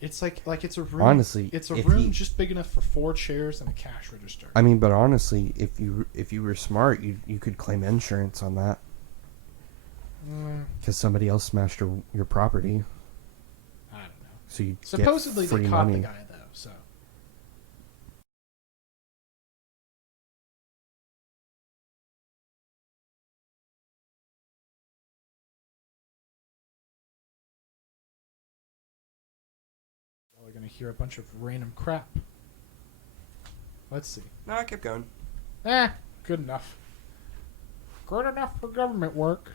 It's like it's a room. Honestly, it's a if room he- just big enough for 4 chairs and a cash register. I mean, but honestly, if you were smart, you could claim insurance on that because somebody else smashed your property. I don't know. So you Supposedly get free they caught money. the guy though. So well, we're gonna hear a bunch of random crap. Let's see. No, I kept going. Good enough. Good enough for government work.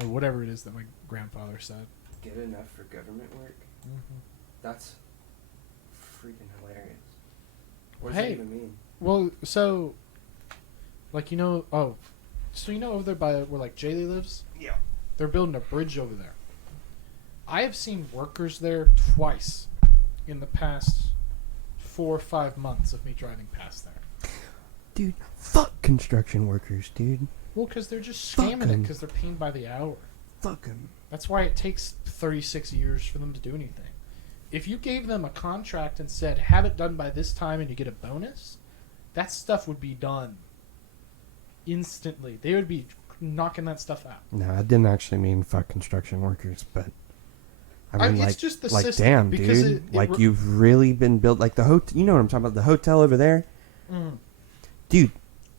Or whatever it is that my grandfather said. Good enough for government work. That's freaking hilarious. What does Hey. that even mean? Well, so, like, so over there by where, like, Jaylee lives? Yeah. They're building a bridge over there. I have seen workers there twice in the past 4 or 5 months of me driving past there. Dude, fuck construction workers, dude. Well, because they're just Fuck scamming it 'em. because they're paying by the hour. Fuck them. That's why it takes 36 years for them to do anything. If you gave them a contract and said, have it done by this time and you get a bonus, that stuff would be done instantly. They would be knocking that stuff out. No, I didn't actually mean fuck construction workers, but I mean, it's just the like, system, damn, because dude, like you've really been built like the hotel. You know what I'm talking about? The hotel over there, dude.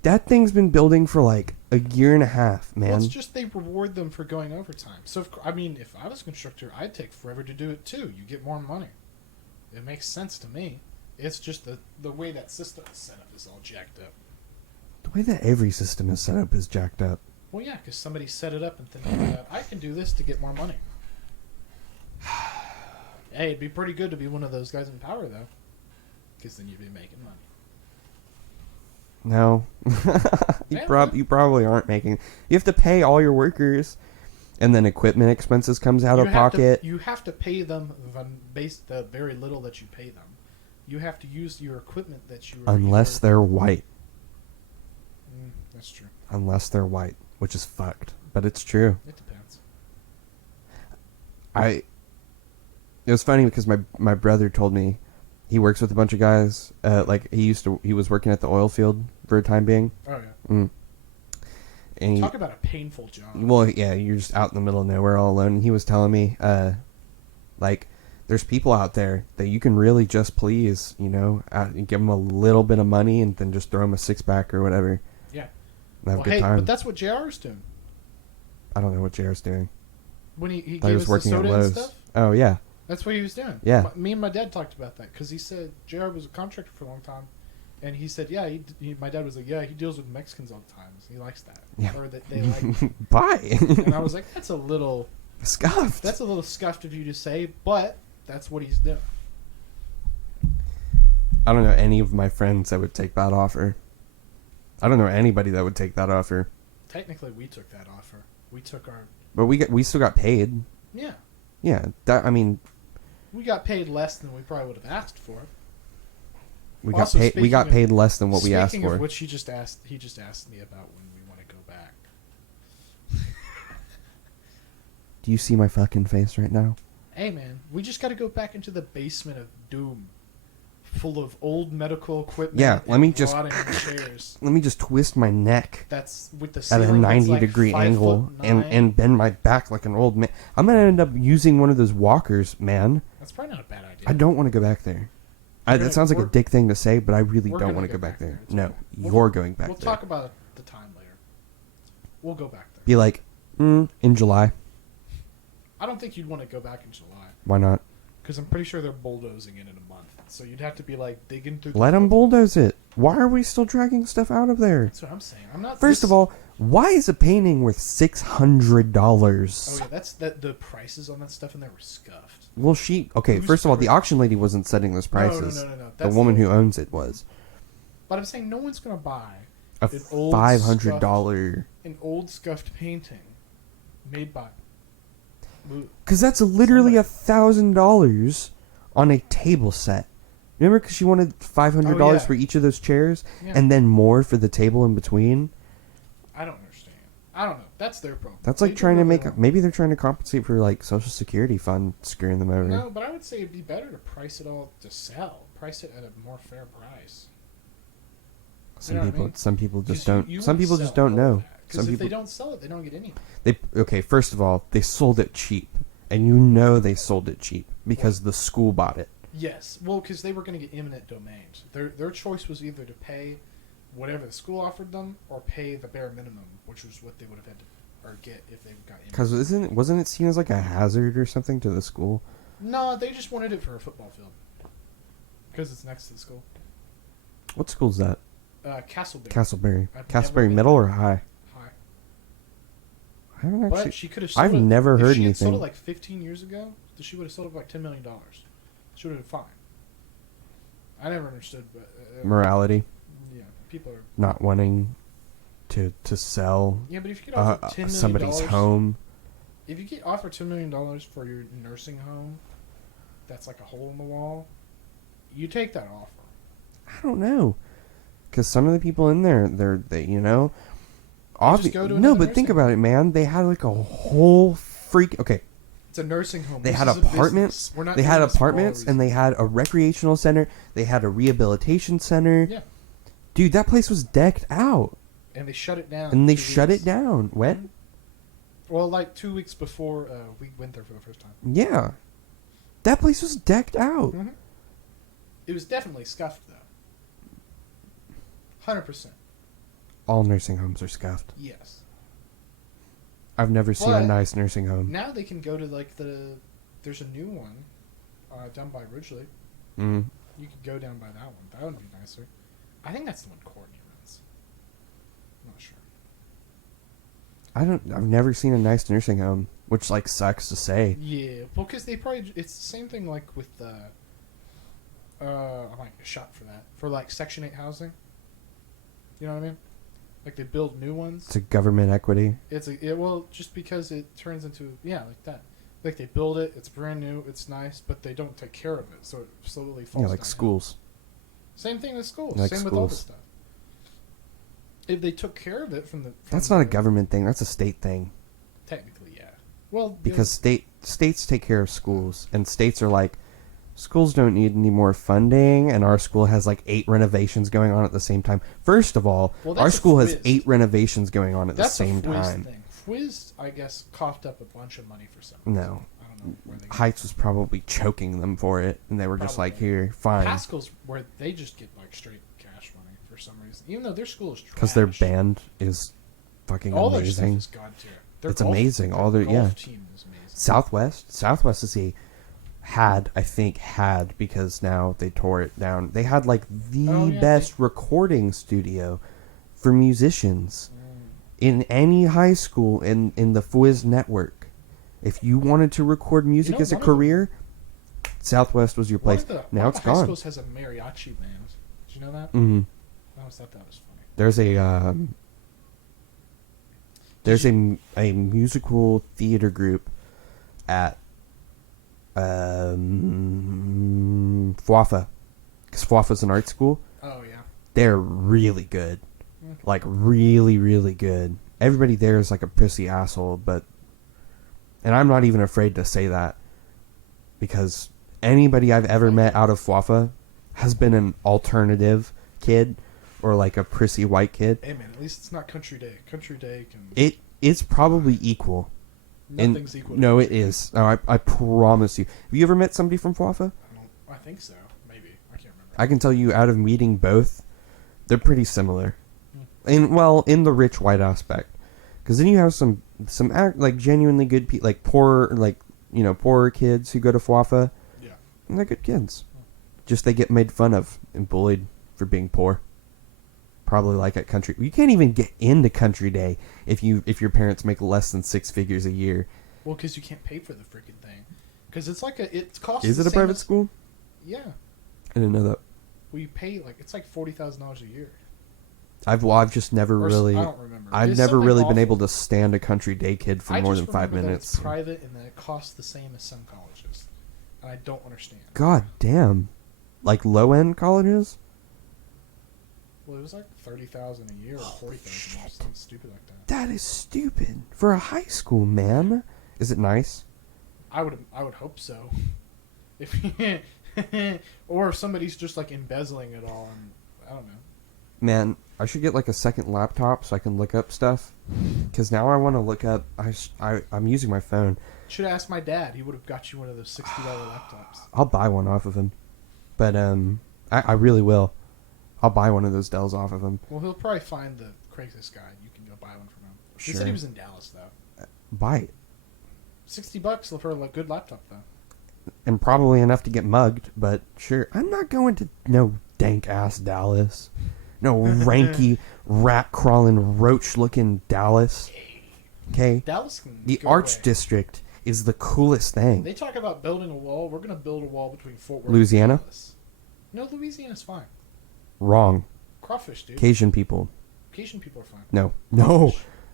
That thing's been building for like a year and a half, man. Well, it's just they reward them for going overtime. So, if I was a constructor, I'd take forever to do it too. You get more money. It makes sense to me. It's just the way that system is set up is all jacked up. The way that every system is set up is jacked up. Well, yeah, because somebody set it up and thinking that I can do this to get more money. Hey, it'd be pretty good to be one of those guys in power, though, because then you'd be making money. No, you probably aren't making. You have to pay all your workers, and then equipment expenses comes out of pocket. You have to pay them the very little that you pay them. You have to use your equipment that you. Unless they're white. That's true. Unless they're white, which is fucked, but it's true. It depends. It was funny because my brother told me he works with a bunch of guys. Like he was working at the oil field for a time being. Oh yeah. And talk about a painful job. Well, yeah, you're just out in the middle of nowhere all alone. And he was telling me, like, there's people out there that you can really just please, you know, and give them a little bit of money and then just throw them a 6-pack or whatever. Yeah. And have a good time. But that's what JR's doing. I don't know what JR's doing. When he I gave was us working the at soda and Lowe's. stuff. Oh yeah. That's what he was doing. Yeah. Me and my dad talked about that because he said JR was a contractor for a long time. And he said, yeah, my dad was like, yeah, he deals with Mexicans all the time. He likes that. Yeah. Or that they like. Bye. And I was like, that's a little Scuffed. That's a little scuffed of you to say, but that's what he's doing. I don't know any of my friends that would take that offer. I don't know anybody that would take that offer. Technically, we took that offer. We took our. But we still got paid. Yeah. Yeah. That I mean. We got paid less than we probably would have asked for. We Also, got paid. We got paid less than what we asked Speaking for. of which, he just asked me about when we want to go back. Do you see my fucking face right now? Hey man, we just got to go back into the basement of Doom, full of old medical equipment. Yeah, let me and just rotting chairs. let me just twist my neck That's with the at ceiling a that's 90-degree 5'9". angle and bend my back like an old man. I'm gonna end up using one of those walkers, man. That's probably not a bad idea. I don't want to go back there. That sounds like a dick thing to say, but I really don't want to go back there. It's No, okay. you're going back We'll there. talk about the time later. We'll go back there. Be like, in July. I don't think you'd want to go back in July Why not? because I'm pretty sure they're bulldozing it in a month. So you'd have to be like digging through. Let them bulldoze it. Why are we still dragging stuff out of there? That's what I'm saying. I'm not. First of all, why is a painting worth $600? Oh yeah, that's the prices on that stuff in there were scuffed. Well, Who's first of all, the crazy? auction lady wasn't setting those prices. No. The woman who owns it was. But I'm saying no one's gonna buy A an old $500. an old scuffed painting made by. Because that's literally $1,000 on a table set. Remember, because she wanted $500 Oh, yeah. for each of those chairs, Yeah. and then more for the table in between. I don't understand. I don't know. That's their problem. That's They like do trying to what they make. want. Maybe they're trying to compensate for like Social Security fund screwing them over. No, but I would say it'd be better to price it all to sell. Price it at a more fair price. Some You know what I people, mean? some people just 'Cause don't. you Some wanna people just sell don't all know. that. 'Cause Some if people they don't sell it, they don't get anything. okay. First of all, they sold it cheap, and you know they sold it cheap because the school bought it. Yes, well, because they were going to get eminent domains. Their choice was either to pay whatever the school offered them or pay the bare minimum, which was what they would have had to or get if they got eminent. Because wasn't it seen as like a hazard or something to the school? No, they just wanted it for a football field because it's next to the school. What school's that? Castleberry. Castleberry. I've Castleberry never been middle there. or high? High. I haven't actually. But she could have. Sold I've it, never heard if she had sold anything. it like 15 years ago, she would have sold it for like $10 million. She would have been fine. I never understood, but Morality, yeah, people are. not wanting to sell Yeah, but if you could offer $10 million, somebody's home. if you get offered $10 million for your nursing home, that's like a hole in the wall. You take that offer. I don't know, because some of the people in there, they you know, just go to no, another but think nursing about it, man. They had like a whole freak. Okay, It's a nursing home. they This had is a apartments. business. We're not They had doing this for apartments, moral and they had a recreational center. They had a rehabilitation center. Yeah, Dude, that place was decked out, and they shut it down. and they 2 shut weeks. it down. When? Well, like 2 weeks before we went there for the first time. Yeah, that place was decked out. Mm-hmm. It was definitely scuffed, though. 100%. All nursing homes are scuffed. Yes. I've never seen a But- nice nursing home. Now they can go to like there's a new one down by Ridgely. Mm. You could go down by that one. That would be nicer. I think that's the one Courtney runs. I'm not sure. I've never seen a nice nursing home, which like sucks to say. Yeah, well, because they probably it's the same thing like with I'm like a shot for that for like Section 8 housing. You know what I mean? Like they build new ones. It's a government equity. Well, just because it turns into like that. Like they build it, it's brand new, it's nice, but they don't take care of it, so it slowly falls. Yeah, like downhill. schools. Same thing with schools. Like Same with all this schools. stuff. If they took care of it That's not a government thing. That's a state thing. Technically, yeah. Well, Because states take care of schools, and states are like, schools don't need any more funding, and our school has like 8 renovations going on at the same time. First of all, Well, that's our a school has FWIS. 8 renovations going on at that's the same a FWIS time. thing. FWIS, I guess, coughed up a bunch of money for something. No. I don't know where they got Heights was probably choking them for it, and they were just like, Probably. here, fine. Pascal's where they just get like straight cash money for some reason, even though their school is trash. Because their band is fucking all their stuff amazing. is god tier. Their It's amazing. All their- golf yeah. team is amazing. Southwest is had because now they tore it down. They had like the Oh, yeah, best recording studio for musicians Mm. in any high school in the FWIS network. If you wanted to record music as a one of the- career, Southwest was your place. One Now of it's the high gone. schools has a mariachi band. Did you know that? Hmm. I always thought that was funny. There's a musical theater group at FWAFA, because FWAFA's an art school. Oh yeah. They're really good, Mm. like really, really good. Everybody there is like a prissy asshole, and I'm not even afraid to say that, because anybody I've ever met out of FWAFA has been an alternative kid or like a prissy white kid. Hey man, at least it's not Country Day. Country Day can. It's probably equal. Nothing's equal. To No, it Country Day. is. No, I promise you. Have you ever met somebody from FWAFA? I think so. Maybe I can't remember. I can tell you, out of meeting both, they're pretty similar. In the rich white aspect, because then you have some like genuinely good people, like poorer kids who go to FWAFA, Yeah. and they're good kids. Just they get made fun of and bullied for being poor. Probably like at country, you can't even get into Country Day if your parents make less than 6 figures a year. Well, because you can't pay for the freaking thing. Because it's like it costs. Is it the a same private as- school? Yeah. I didn't know that. Well, you pay it's like $40,000 a year. I've just never Or really. I don't remember. I've It's never something really been awful. able to stand a Country Day kid for I more just than 5 remember that minutes. It's private and that it costs the same as some colleges, and I don't understand. God damn. like low-end colleges. Well, it was like 30,000 a year or 40,000 or something stupid like that. That is stupid for a high school, man. Is it nice? I would hope so. If or if somebody's just like embezzling it all, and I don't know. Man, I should get like a second laptop so I can look up stuff. Because now I want to look up. I'm using my phone. Should have asked my dad. He would have got you one of those $60 laptops. I'll buy one off of him. But I really will. I'll buy one of those Dells off of him. Well, he'll probably find the Craigslist guy. You can go buy one from him. He said he was in Dallas though. Buy it. $60 for a good laptop though. And probably enough to get mugged, but sure. I'm not going to no dank ass Dallas. No ranky, rat crawling, roach looking Dallas. Okay? Dallas can The go Arch away. District is the coolest thing. They talk about building a wall. We're going to build a wall between Fort Worth Louisiana? and Dallas. No, Louisiana's fine. Wrong. Crawfish, dude. Cajun people. Cajun people are fine. No. No.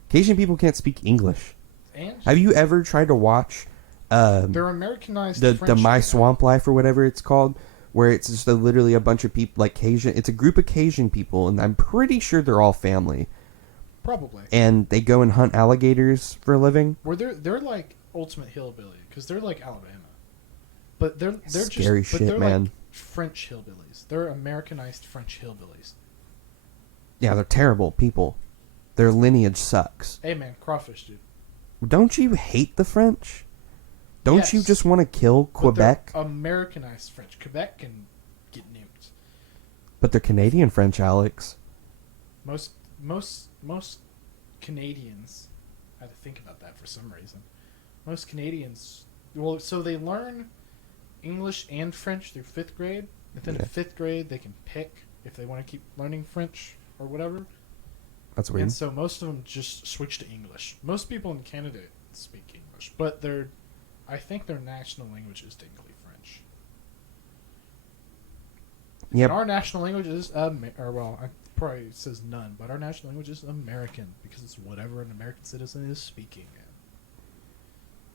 Cajun people can't speak English. And Have you ever tried to watch they're Americanized the French My people. Swamp Life or whatever it's called, where it's just literally a bunch of people like Cajun. It's a group of Cajun people, and I'm pretty sure they're all family. Probably. And they go and hunt alligators for a living. Where they're like ultimate hillbilly because they're like Alabama, but they're Scary just shit, but they're man. like French hillbillies. They're Americanized French hillbillies. Yeah, they're terrible people. Their lineage sucks. Hey man, crawfish, dude. Don't you hate the French? Don't Yes. you just want to kill But Quebec? they're Americanized French. Quebec can get nuked. But they're Canadian French, Alex. Most Canadians, I had to think about that for some reason. Most Canadians, well, so they learn English and French through 5th grade. And then in 5th grade, they can pick if they want to keep learning French or whatever. That's weird. And so most of them just switch to English. Most people in Canada speak English, but I think their national language is technically French. Yep. And our national language is, it probably says none, but our national language is American because it's whatever an American citizen is speaking in.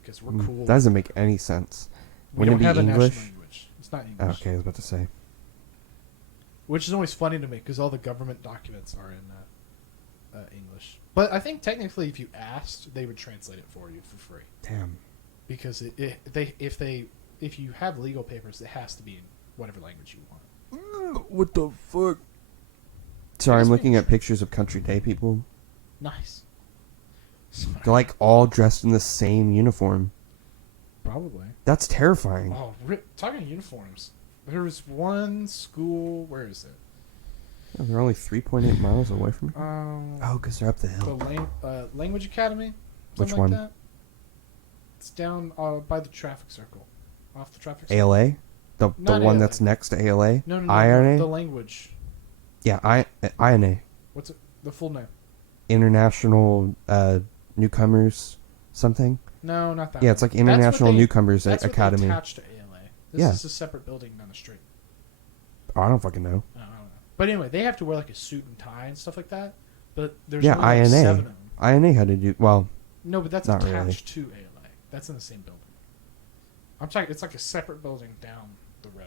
Because we're cool. That doesn't make any sense. We Wouldn't don't it be have a English? national language. It's not Oh, English. okay, I was about to say. Which is always funny to me because all the government documents are in English. But I think technically, if you asked, they would translate it for you for free. Damn. Because if you have legal papers, it has to be in whatever language you want. What the fuck? Sorry, It is I'm looking being at pictures of Country Day people. Nice. They're like all dressed in the same uniform. Probably. That's terrifying. Oh, talking uniforms. There was one school. Where is it? Oh, they're only 3.8 miles away from me. Oh, because they're up the the hill. Language Academy. Which Something one? Like that. It's down by the traffic circle, off the traffic circle. ALA? The Not one ALA. that's next to ALA? No, IRNA? the language. Yeah, INA. What's it? The full name? International Newcomers something? No, not that. Yeah, one. it's like That's International what they- Newcomers that's Academy. What they attached to ALA. This Yeah. is a separate building down the street. Oh, I don't fucking know. I don't know. But anyway, they have to wear like a suit and tie and stuff like that. But there's Yeah, only like INA. 7 of them. INA had to do... Well, No, but that's Not attached to ALA. That's in the same building. I'm talking. It's like a separate building down the road.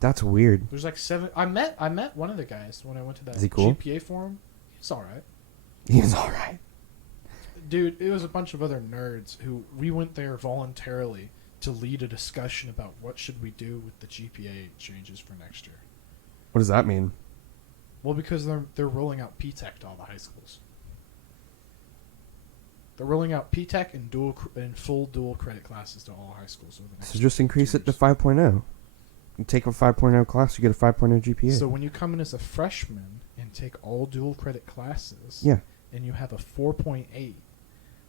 that's weird. There's like 7. I met one of the guys when I went to that Is he cool? GPA forum. He's all right. He was alright. Dude, it was a bunch of other nerds who we went there voluntarily to lead a discussion about what should we do with the GPA changes for next year. What does that mean? Well, because they're rolling out P-Tech to all the high schools. They're rolling out P-Tech and full dual credit classes to all high schools over the next So just increase 2 it to years. 5.0. You take a 5.0 class, you get a 5.0 GPA. So when you come in as a freshman and take all dual credit classes, yeah. and you have a 4.8,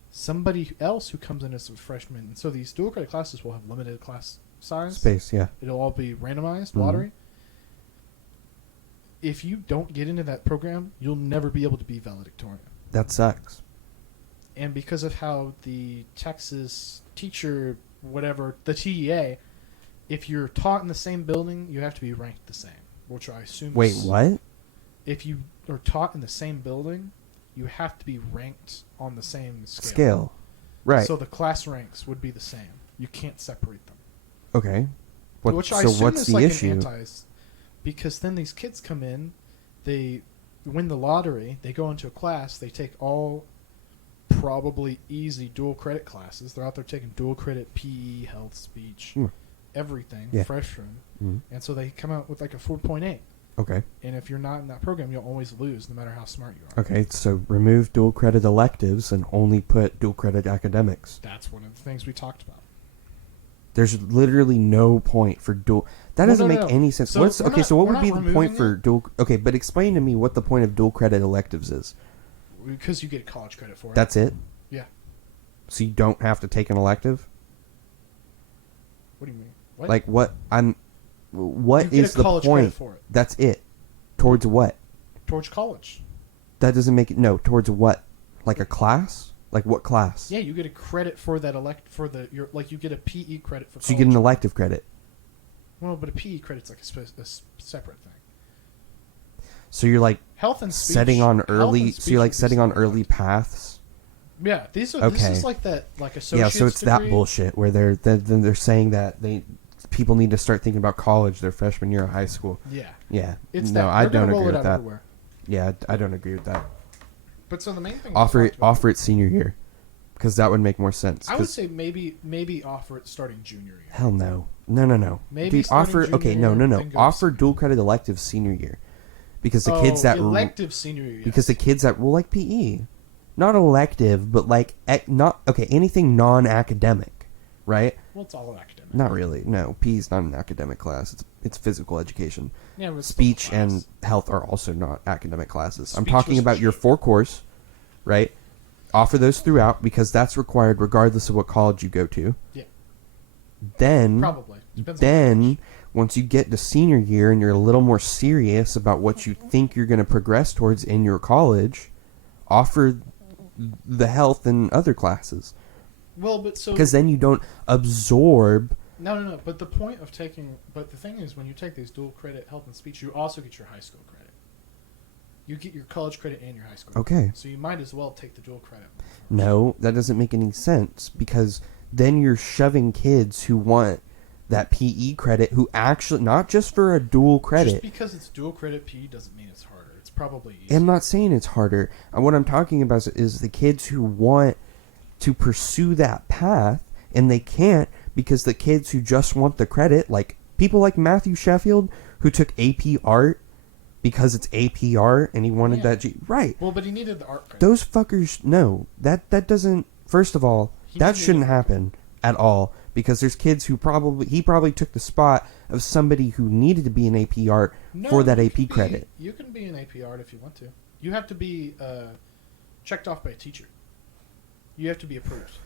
somebody else who comes in as a freshman, and so these dual credit classes will have limited class size. Space, yeah. It'll all be randomized, Mhm. lottery. If you don't get into that program, you'll never be able to be valedictorian. That sucks. And because of how the Texas teacher, whatever, the TEA, if you're taught in the same building, you have to be ranked the same, which I assume Wait, is- what? If you are taught in the same building, you have to be ranked on the same Scale. Right. So the class ranks would be the same. You can't separate them. Okay. Which I so assume what's is the like issue? an because then these kids come in, they win the lottery, they go into a class, they take all probably easy dual credit classes. They're out there taking dual credit PE, health, speech, everything, freshman. And so they come out with like a 4.8. Okay. And if you're not in that program, you'll always lose no matter how smart you are. Okay, so remove dual credit electives and only put dual credit academics. That's one of the things we talked about. There's literally no point for dual. That doesn't make any sense. So So what would be the point for dual? Okay, but explain to me what the point of dual credit electives is. Because you get college credit for it. That's it? Yeah. So you don't have to take an elective? What do you mean? What? Like what you is get a the college point? credit for it. That's it. Towards what? Towards college. That doesn't make it. No, towards what? Like a class? Like what class? Yeah, you get a credit for that you get a PE credit for college. So you get an elective credit. Well, but a PE credit's like a separate thing. So you're like health and speech, setting on early. So you're like is setting on early paths. Yeah, this Okay. is like that, like associate's Yeah, so it's degree. that bullshit where they're saying that people need to start thinking about college their freshman year of high school. Yeah. Yeah. It's no, that. I They're gonna don't roll agree it with out that. everywhere. Yeah, I don't agree with that. But so the main thing Offer it senior year, because that would make more sense. I would say maybe offer it starting junior year. Hell no. Maybe Dude, starting offer junior year, no. then go Offer to dual credit electives senior year, because the kids that elective senior year. because the kids that like PE, not elective, but like anything non-academic, right? Well, it's all academic. Not really. No, PE is not an academic class. It's physical education. Yeah, but it's Speech still a class. and health are also not academic classes. I'm Speech talking was about your shit. 4 course, right? Offer those throughout because that's required regardless of what college you go to. Yeah. Then Probably. Depends on college. once you get to senior year and you're a little more serious about what you think you're going to progress towards in your college, offer the health and other classes. Well, but so Because then you don't absorb. No. But the thing is, when you take these dual credit health and speech, you also get your high school credit. You get your college credit and your high school Okay. credit. So you might as well take the dual credit. No, that doesn't make any sense because then you're shoving kids who want that PE credit who actually, not just for a dual credit. Just because it's dual credit PE doesn't mean it's harder. It's probably easier. I'm not saying it's harder. What I'm talking about is the kids who want to pursue that path and they can't because the kids who just want the credit, like people like Matthew Sheffield who took AP art because it's AP art and he wanted that right. Well, but he needed the art credit. Those fuckers, no, that doesn't. First of all, that shouldn't happen at all because there's kids who he probably took the spot of somebody who needed to be an AP art for that AP credit. You can be an AP art if you want to. You have to be checked off by a teacher. You have to be approved.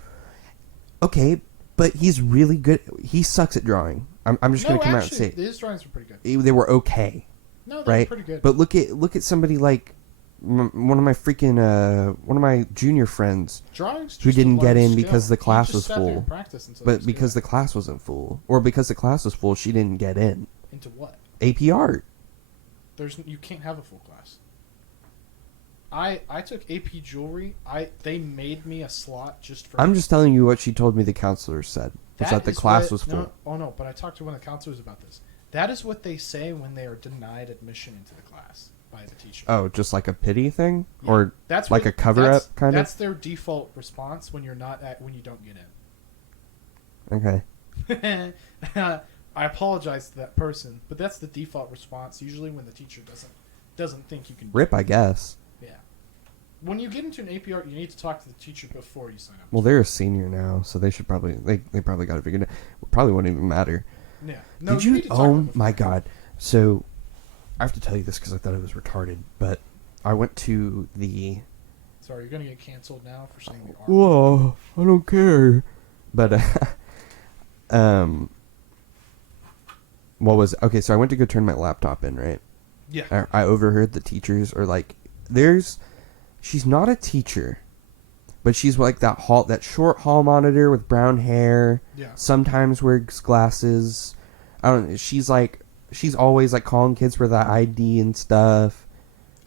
Okay, but he's really good. He sucks at drawing. I'm just going to come out and say his drawings were pretty good. they were okay. No, they were pretty good. But look at somebody like one of my junior friends Drawings who just didn't a get learned in skill. because the You class just was sat there full. and practiced until But you because was the class wasn't full, or because the class was full, she didn't get in. into what? AP art. You can't have a full class. I took AP jewelry. They made me a slot just for. I'm just telling you what she told me the counselor said. Was that the class was full. No, but I talked to one of the counselors about this. That is what they say when they are denied admission into the class by the teacher. Oh, just like a pity thing, Yeah. or That's like what- a cover up kind That's their default response when you don't get of. Okay. in. I apologize to that person, but that's the default response. Usually when the teacher doesn't think you can. Rip, I guess. Yeah. When you get into an AP art, you need to talk to the teacher before you sign up. Well, they're a senior now, so they should probably they probably got it figured out. Probably wouldn't even matter. Yeah. No, Did you you? need to talk to them Oh before. my god! So I have to tell you this because I thought it was retarded, but I went to the. Sorry, you're gonna get canceled now for saying the R. Whoa! I don't care. But what was okay? So I went to go turn my laptop in, right? Yeah. I overheard the teachers are like, she's not a teacher, but she's like that short hall monitor with brown hair. Yeah. Sometimes wears glasses. I don't. She's always like calling kids for that ID and stuff.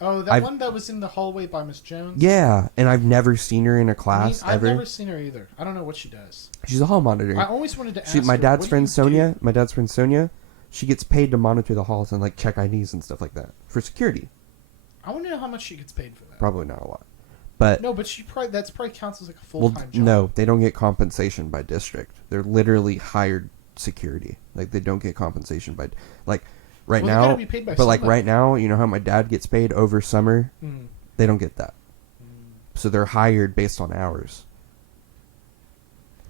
Oh, that one that was in the hallway by Miss Jones? Yeah, and I've never seen her in a class I've ever. never seen her either. I don't know what she does. She's a hall monitor. I always wanted to ask My her, dad's what friend do you do? Sonia, she gets paid to monitor the halls and like check IDs and stuff like that for security. I want to know how much she gets paid for that. Probably not a lot. But no, but that's probably counts as like a full-time job. No, they don't get compensation by district. They're literally hired security. Like they don't get compensation by like right Well, they now. gotta be paid by But like somebody. right now, you know how my dad gets paid over summer? Mm. They don't get that. So they're hired based on hours.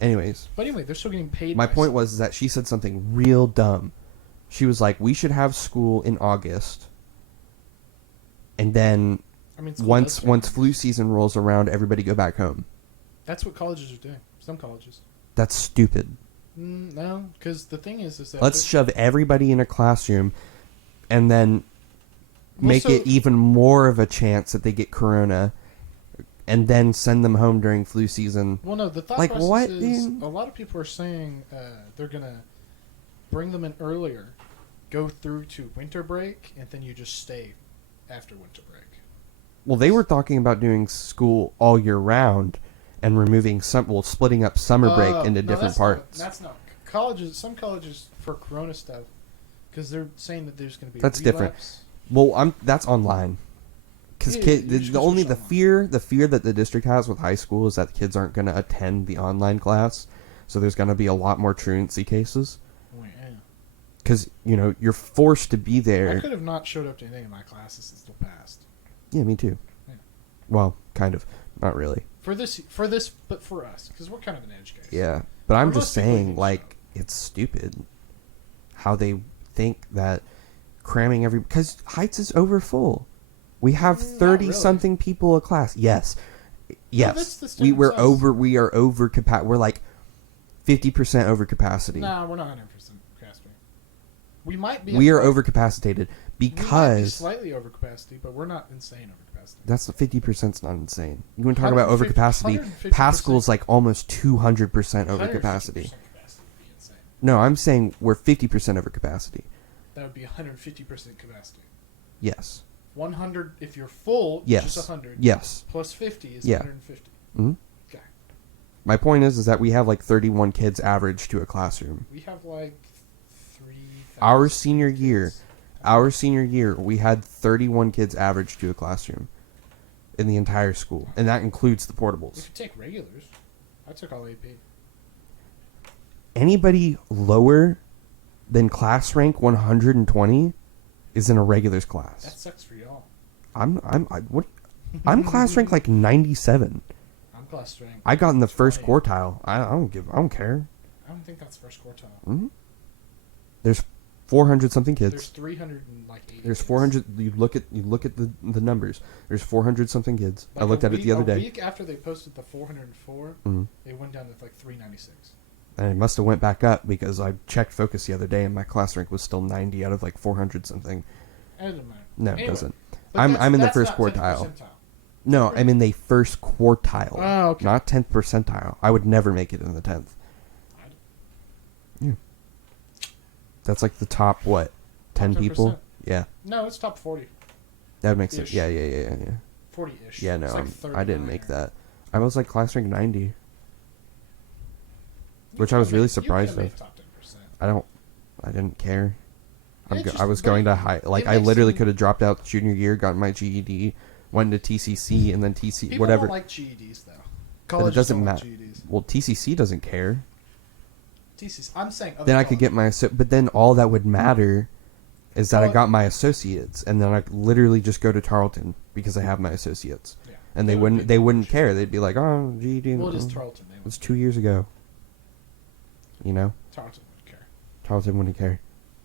Anyways. But anyway, they're still getting paid. My point was that she said something real dumb. She was like, we should have school in August. And then once flu season rolls around, everybody go back home. That's what colleges are doing. Some colleges. That's stupid. No, because the thing is that... Let's shove everybody in a classroom and then make it even more of a chance that they get corona and then send them home during flu season. Well, no, the thought like, process what, is dude? a lot of people are saying they're going to bring them in earlier, go through to winter break, and then you just stay after winter break. Well, they were talking about doing school all year round and removing splitting up summer break into different parts. That's not colleges. Some colleges for corona stuff, because they're saying that there's going to be that's relapse. Different. Well, that's online. Because the fear that the district has with high school is that kids aren't going to attend the online class, so there's going to be a lot more truancy cases. Oh, yeah. Because you're forced to be there. I could have not showed up to any of my classes and still passed. Yeah, me too. Yeah. Well, kind of, not really. For this, but for us, because we're kind of an edge case. Yeah, but I'm just saying, like, it's stupid how they think that cramming because Heights is over full. We have 30-something people a class. Yes. We are over capacity. We're like 50% over capacity. No, we're not 100% capacity. We might be. We are overcapacitated because we might be slightly over capacity, but we're not insane over capacity. That's 50%'s not insane. You want to talk about overcapacity? Pascal's like almost 200% overcapacity. No, I'm saying we're 50% over capacity. That would be 150% capacity. Yes. 100 if you're full. Yes. Just 100. Yes. Plus 50 is 150. Mm-hmm. Okay. My point is that we have like 31 kids average to a classroom. We have like 3,000. Our senior year, we had 31 kids average to a classroom in the entire school, and that includes the portables. If you take regulars, I took all AP. Anybody lower than class rank 120 is in a regulars class. That sucks for y'all. I'm class rank like 97. I'm class rank. I got in the first quartile. I don't care. I don't think that's first quartile. Mm-hmm. There's 400 something kids. There's 380. There's 400. You look at the numbers. There's 400 something kids. Like I looked at it the other day. A week after they posted the 404, it went down to like 396. And it must have went back up because I checked Focus the other day and my class rank was still 90 out of like 400 something. It doesn't matter. No, it doesn't. I'm in the first quartile. No, I'm in the first quartile. Oh, okay. Not 10th percentile. I would never make it in the 10th. Yeah. That's like the top, 10 people? Yeah. No, it's top 40. That would make sense. Yeah. 40-ish. Yeah, no, I didn't make that. I was like class rank 90. Which I was really surprised of. I didn't care. I was going to high. Like, I literally could have dropped out junior year, gotten my GED, went to TCC, and then People whatever. don't like GEDs, though. Colleges doesn't don't matter. like GEDs. Well, TCC doesn't care. I'm saying other then I could get my... But then all that would matter is that I got my associates, and then I could literally just go to Tarleton because I have my associates. Yeah. And they wouldn't care. They'd be like, oh, GED. Well, it is Tarleton. It was 2 years ago. You know? Tarleton wouldn't care. Tarleton wouldn't care.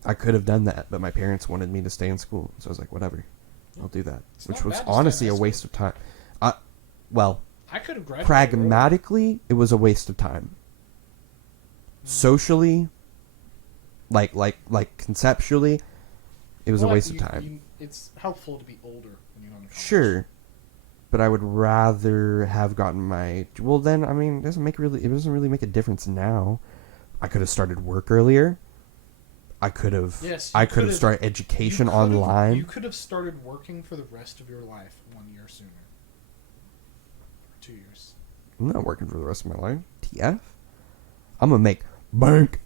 I could have done that, but my parents wanted me to stay in school. So I was like, whatever. I'll do that. Which was honestly a waste of time. Well, I could have graduated pragmatically, it was a waste of time. Socially, like conceptually, it was a waste of time. It's helpful to be older when you go to college. Sure. But I would rather have gotten my... Well, then, I mean, it doesn't really make a difference now. I could have started work earlier. I could have. Yes, I could have started education you could've- online. You could have started working for the rest of your life 1 year sooner. Or 2 years. I'm not working for the rest of my life. TF. I'm gonna make bank.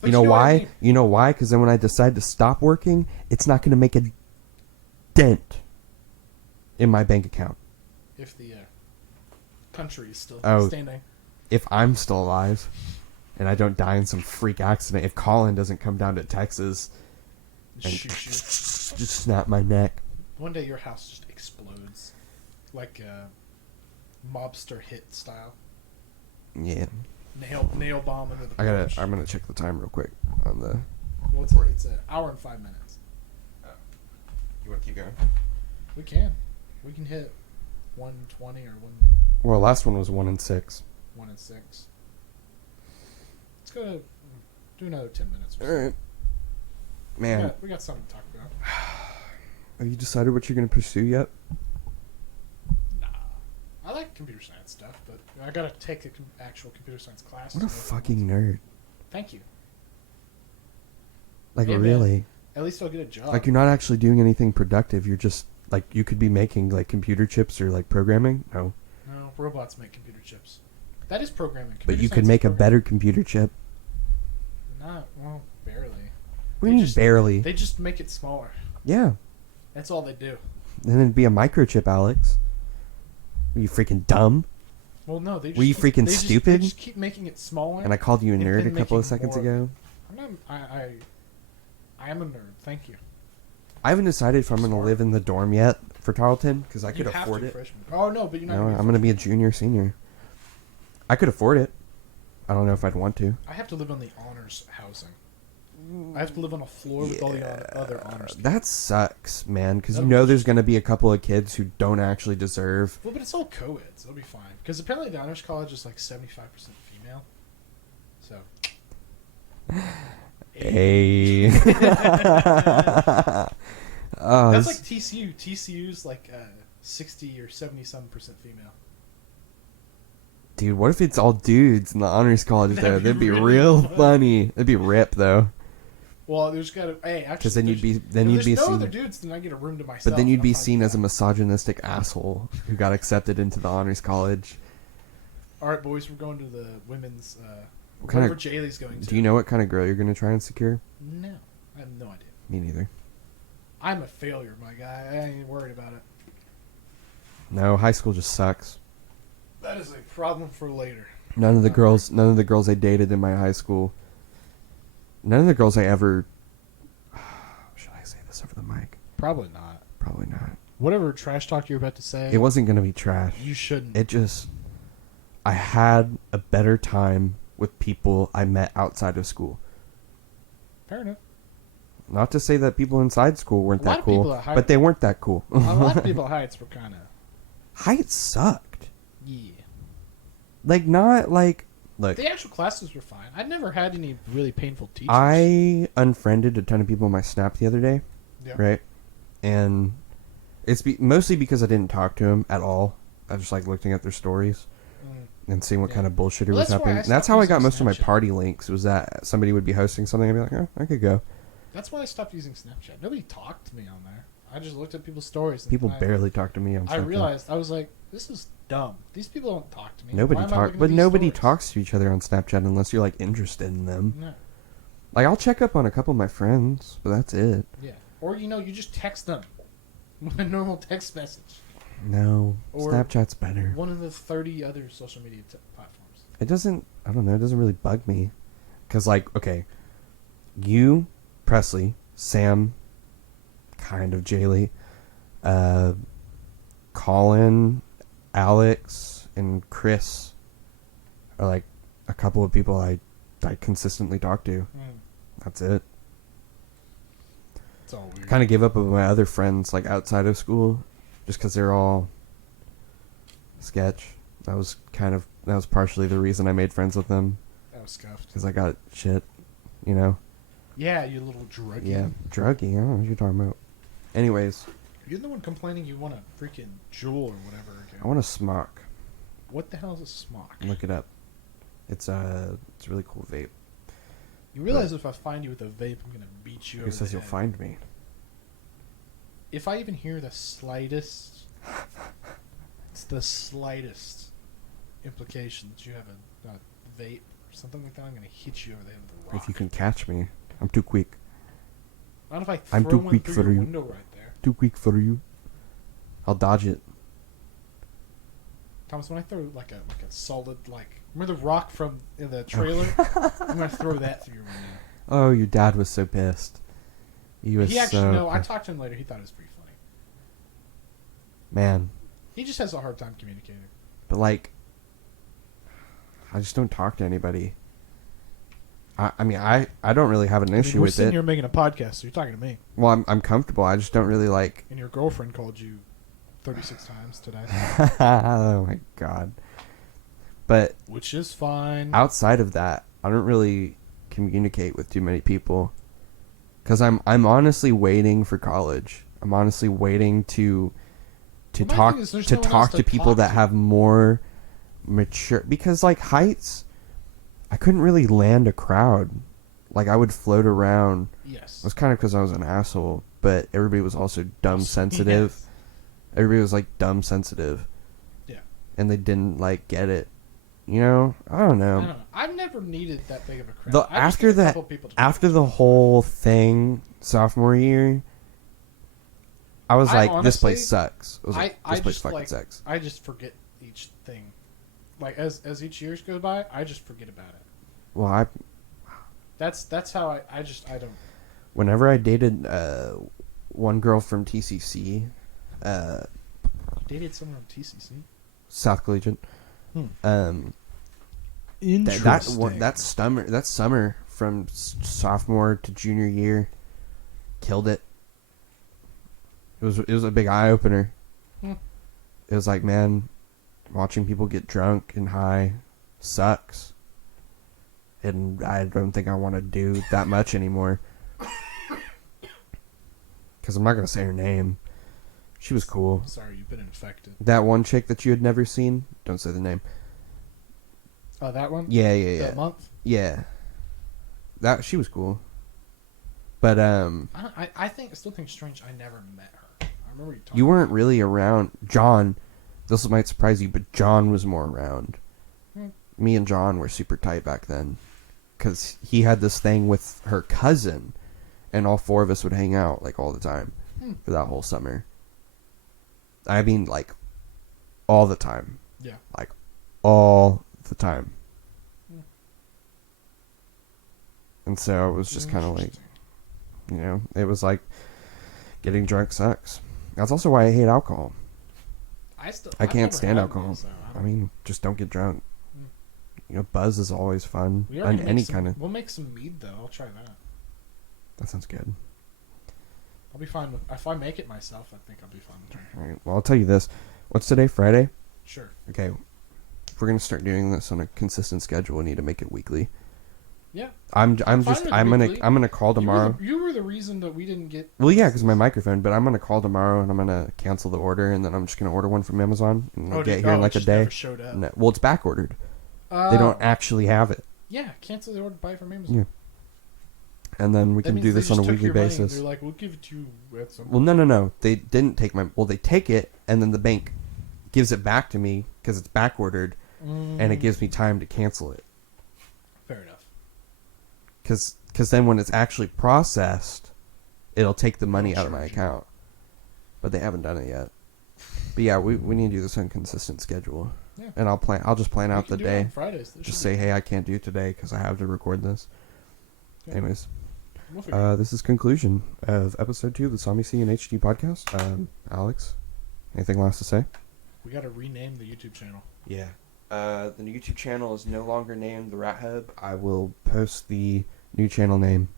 But You know what I why? mean? You know why? Because then when I decide to stop working, it's not gonna make a dent in my bank account. If the country is still Oh. standing. If I'm still alive and I don't die in some freak accident, if Colin doesn't come down to Texas and Shoot you. just snap my neck. One day your house just explodes. Like a mobster hit style. Yeah. Nail bomb into the porch. I'm gonna check the time real quick on the. Well, it's an hour and 5 minutes. You want to keep going? We can hit 1:20 or 1 Well, last one was 1 and 6. 1 and 6. Let's go do another 10 minutes. All right. Man, We got something to talk about. have you decided what you're gonna pursue yet? Nah, I like computer science stuff, but I gotta take an actual computer science class. What a fucking nerd! Thank you. Like Hey, man. really? At least I'll get a job. Like you're not actually doing anything productive. You're just like you could be making like computer chips or like programming. No, No, robots make computer chips. That is programming. but Computer you science could is make a programming. better computer chip. Barely. What do you mean barely? They just make it smaller. Yeah, That's all they do. and then it'd be a microchip, Alex. Were you freaking dumb? Well, no, they just Were you freaking they stupid? They just keep making it smaller. And I called you a And nerd a then couple of making seconds more. ago. I am a nerd. Thank you. I haven't decided if I'm going to Smart. live in the dorm yet for Tarleton because I You could have afford to, it. freshman. Oh no, but you're not. No, gonna I'm going to be a junior, senior. I could afford it. I don't know if I'd want to. I have to live on the honors housing. I have to live on a floor with all the other honors. people. That sucks, man, because you That'd know be- there's going to be a couple of kids who don't actually deserve. Well, but it's all co-eds. It'll be fine. Because apparently the honors college is like 75% female. So. Hey. That's like TCU. TCU's like 60 or 70-some% female. Dude, what if it's all dudes in the honors college, though? That'd That'd be be really real funny. funny. It'd be rip, though. Well, there's got to. Hey, actually. Because then you'd be if then you'd there's be no seen. other dudes, then I get a room to myself. But then you'd and be I'm fine seen with as a that. misogynistic asshole who got accepted into the honors college. All right, boys, we're going to the women's. What kind Whatever of? Jaylee's going to. Do you know what kind of girl you're gonna try and secure? No, I have no idea. Me neither. I'm a failure, my guy. I ain't worried about it. No, high school just sucks. That is a problem for later. None of the girls I dated in my high school. None of the girls I ever. Should I say this over the mic? Probably not. Probably not. Whatever trash talk you're about to say, It wasn't gonna be trash. you shouldn't. It just. I had a better time with people I met outside of school. Fair enough. Not to say that people inside school weren't A lot that of people cool, at Heights- but they weren't that cool. A lot of people at Heights were kind of. Heights sucked. Yeah. Like, not like. Look, The actual classes were fine. I'd never had any really painful teachers. I unfriended a ton of people on my Snap the other day, Yeah. right? And it's mostly because I didn't talk to them at all. I just like looking at their stories Mm. and seeing what Yeah. kind of bullshit Well, was that's why happening. I And that's stopped how I got using most of my Snapchat. party links, was that somebody would be hosting something and I'd be like, oh, I could go. That's why I stopped using Snapchat. Nobody talked to me on there. I just looked at people's stories. And People I, barely talk to me on I Snapchat. realized, I was like, this is dumb. These people don't talk to me. Nobody Why am I talks, looking at but these nobody stories? talks to each other on Snapchat unless you're like interested in them. No. Like, I'll check up on a couple of my friends, but that's it. Yeah. Or, you just text them. A normal text message. No, Or Snapchat's better. One of the 30 other social media platforms. It doesn't, I don't know, it doesn't really bug me. Because, like, okay, you, Presley, Sam, kind of Jaylee, Colin, Alex, and Chris are, like, a couple of people I consistently talk to. That's it. It's all weird. Kind of gave up on my other friends, like, outside of school, just because they're all sketch. That was partially the reason I made friends with them, That was scuffed. because I got shit, you know? Yeah, you little druggie. Yeah, druggy, I don't know what you're talking about. Anyways, You're the one complaining you want a freaking jewel or whatever again. I want a smock. What the hell is a smock? Look it up. It's a really cool vape. You realize if I find you with a vape, I'm gonna beat you over Who the says head. you'll find me? If I even hear the slightest, it's the slightest implication that you have a vape or something like that, I'm gonna hit you over the head with a rock. If you can catch me, I'm too quick. I don't know if I I'm throw too one quick through for your you. window right there. Too quick for you. I'll dodge it. Thomas, when I throw like a solid, remember the rock from the trailer? I'm gonna throw that through your window. Oh, your dad was so pissed. He was He actually so no. I pissed. talked to him later. He thought it was pretty funny. Man, He just has a hard time communicating. but like, I just don't talk to anybody. I mean, I don't really have an issue we're with sitting it. here making a podcast, so you're talking to me. Well, I'm comfortable. I just don't really like. And your girlfriend called you 36 times today, Oh my god. But which is fine. outside of that, I don't really communicate with too many people. Because I'm honestly waiting for college. I'm honestly waiting to Well, my talk thing is there's to no one else talk to to people talk that to. have more mature. Because like Heights, I couldn't really land a crowd. Like I would float around. Yes. It was kind of because I was an asshole, but everybody was also dumb sensitive. Yes. Everybody was like dumb sensitive. Yeah. And they didn't like get it. You know, I don't know. I don't know. I've never needed that big of a crowd. The, I just after need a that, couple people to after the whole thing, sophomore year, I was I like, this place honestly- sucks. I was like, I this place just, fucking like- sucks. I just forget each thing. Like as each year goes by, I just forget about it. Well, That's how I don't. whenever I dated one girl from TCC, You dated someone from TCC. South Collegiate, Interesting. that summer from sophomore to junior year, killed it. It was a big eye opener. Hmm. It was like, man, watching people get drunk and high sucks. And I don't think I want to do that much anymore. Because I'm not going to say her name. She was cool. Sorry, you've been infected. That one chick that you had never seen, don't say the name. Oh, that one? Yeah. That month? Yeah. She was cool. But, I still think it's strange I never met her. I remember you talking. you weren't really around. John, this might surprise you, but John was more around. Me and John were super tight back then. Because he had this thing with her cousin, and all four of us would hang out, like, all the time for that whole summer. I mean, like, all the time. Yeah. Like, all the time. And so it was just kind of like, you know, it was like, getting drunk sucks. That's also why I hate alcohol. I can't never stand had alcohol. one, so I I don't- mean, just don't get drunk. You know, buzz is always fun. we already And make any some- kind of... We'll make some mead though. I'll try that. That sounds good. I'll be fine with. If I make it myself, I think I'll be fine with drinking. All right. Well, I'll tell you this. What's today? Friday? Sure. Okay. If we're going to start doing this on a consistent schedule, we need to make it weekly. Yeah. I'm fine just with I'm gonna weekly. I'm gonna call tomorrow. You were the reason that we didn't get. Well, yeah, because my microphone. But I'm gonna call tomorrow and I'm gonna cancel the order and then I'm just gonna order one from Amazon and it'll get here in like it a just day. Never showed up. No, well, it's back ordered. Oh. They don't actually have it. Yeah, cancel the order. Buy it from Amazon. Yeah. And then we That can means do they this on a just took weekly your money and basis. They're like, we'll give it to you at some. Well, no. They didn't take my. Well, they take it and then the bank gives it back to me because it's back ordered and it gives me time to cancel it. Fair enough. Because then when it's actually processed, it'll take the money They'll out of my charge you. account. But they haven't done it yet. But yeah, we need to do this on a consistent schedule. Yeah. And I'll just plan out We the can do it on day. Fridays. There Just should say, be- hey, I can't do today because I have to record this. Yeah. Anyways, We'll figure it out. this is conclusion of episode 2 of the Sami C and HD podcast. Alex, anything last to say? We got to rename the YouTube channel. Yeah. The new YouTube channel is no longer named The Rat Hub. I will post the new channel name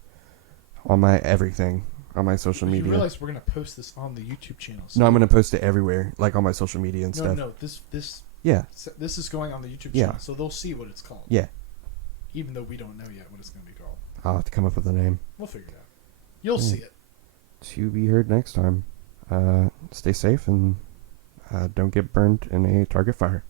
on my everything, on my social You media. realize we're gonna post this on the YouTube channel. So No, I'm going to post it everywhere, like on my social media and stuff. No. This Yeah. is going on the YouTube Yeah. channel, so they'll see what it's called. Yeah. Even though we don't know yet what it's gonna be called. I'll have to come up with a name. We'll figure it out. You'll see it. To be heard next time. Stay safe and don't get burned in a target fire.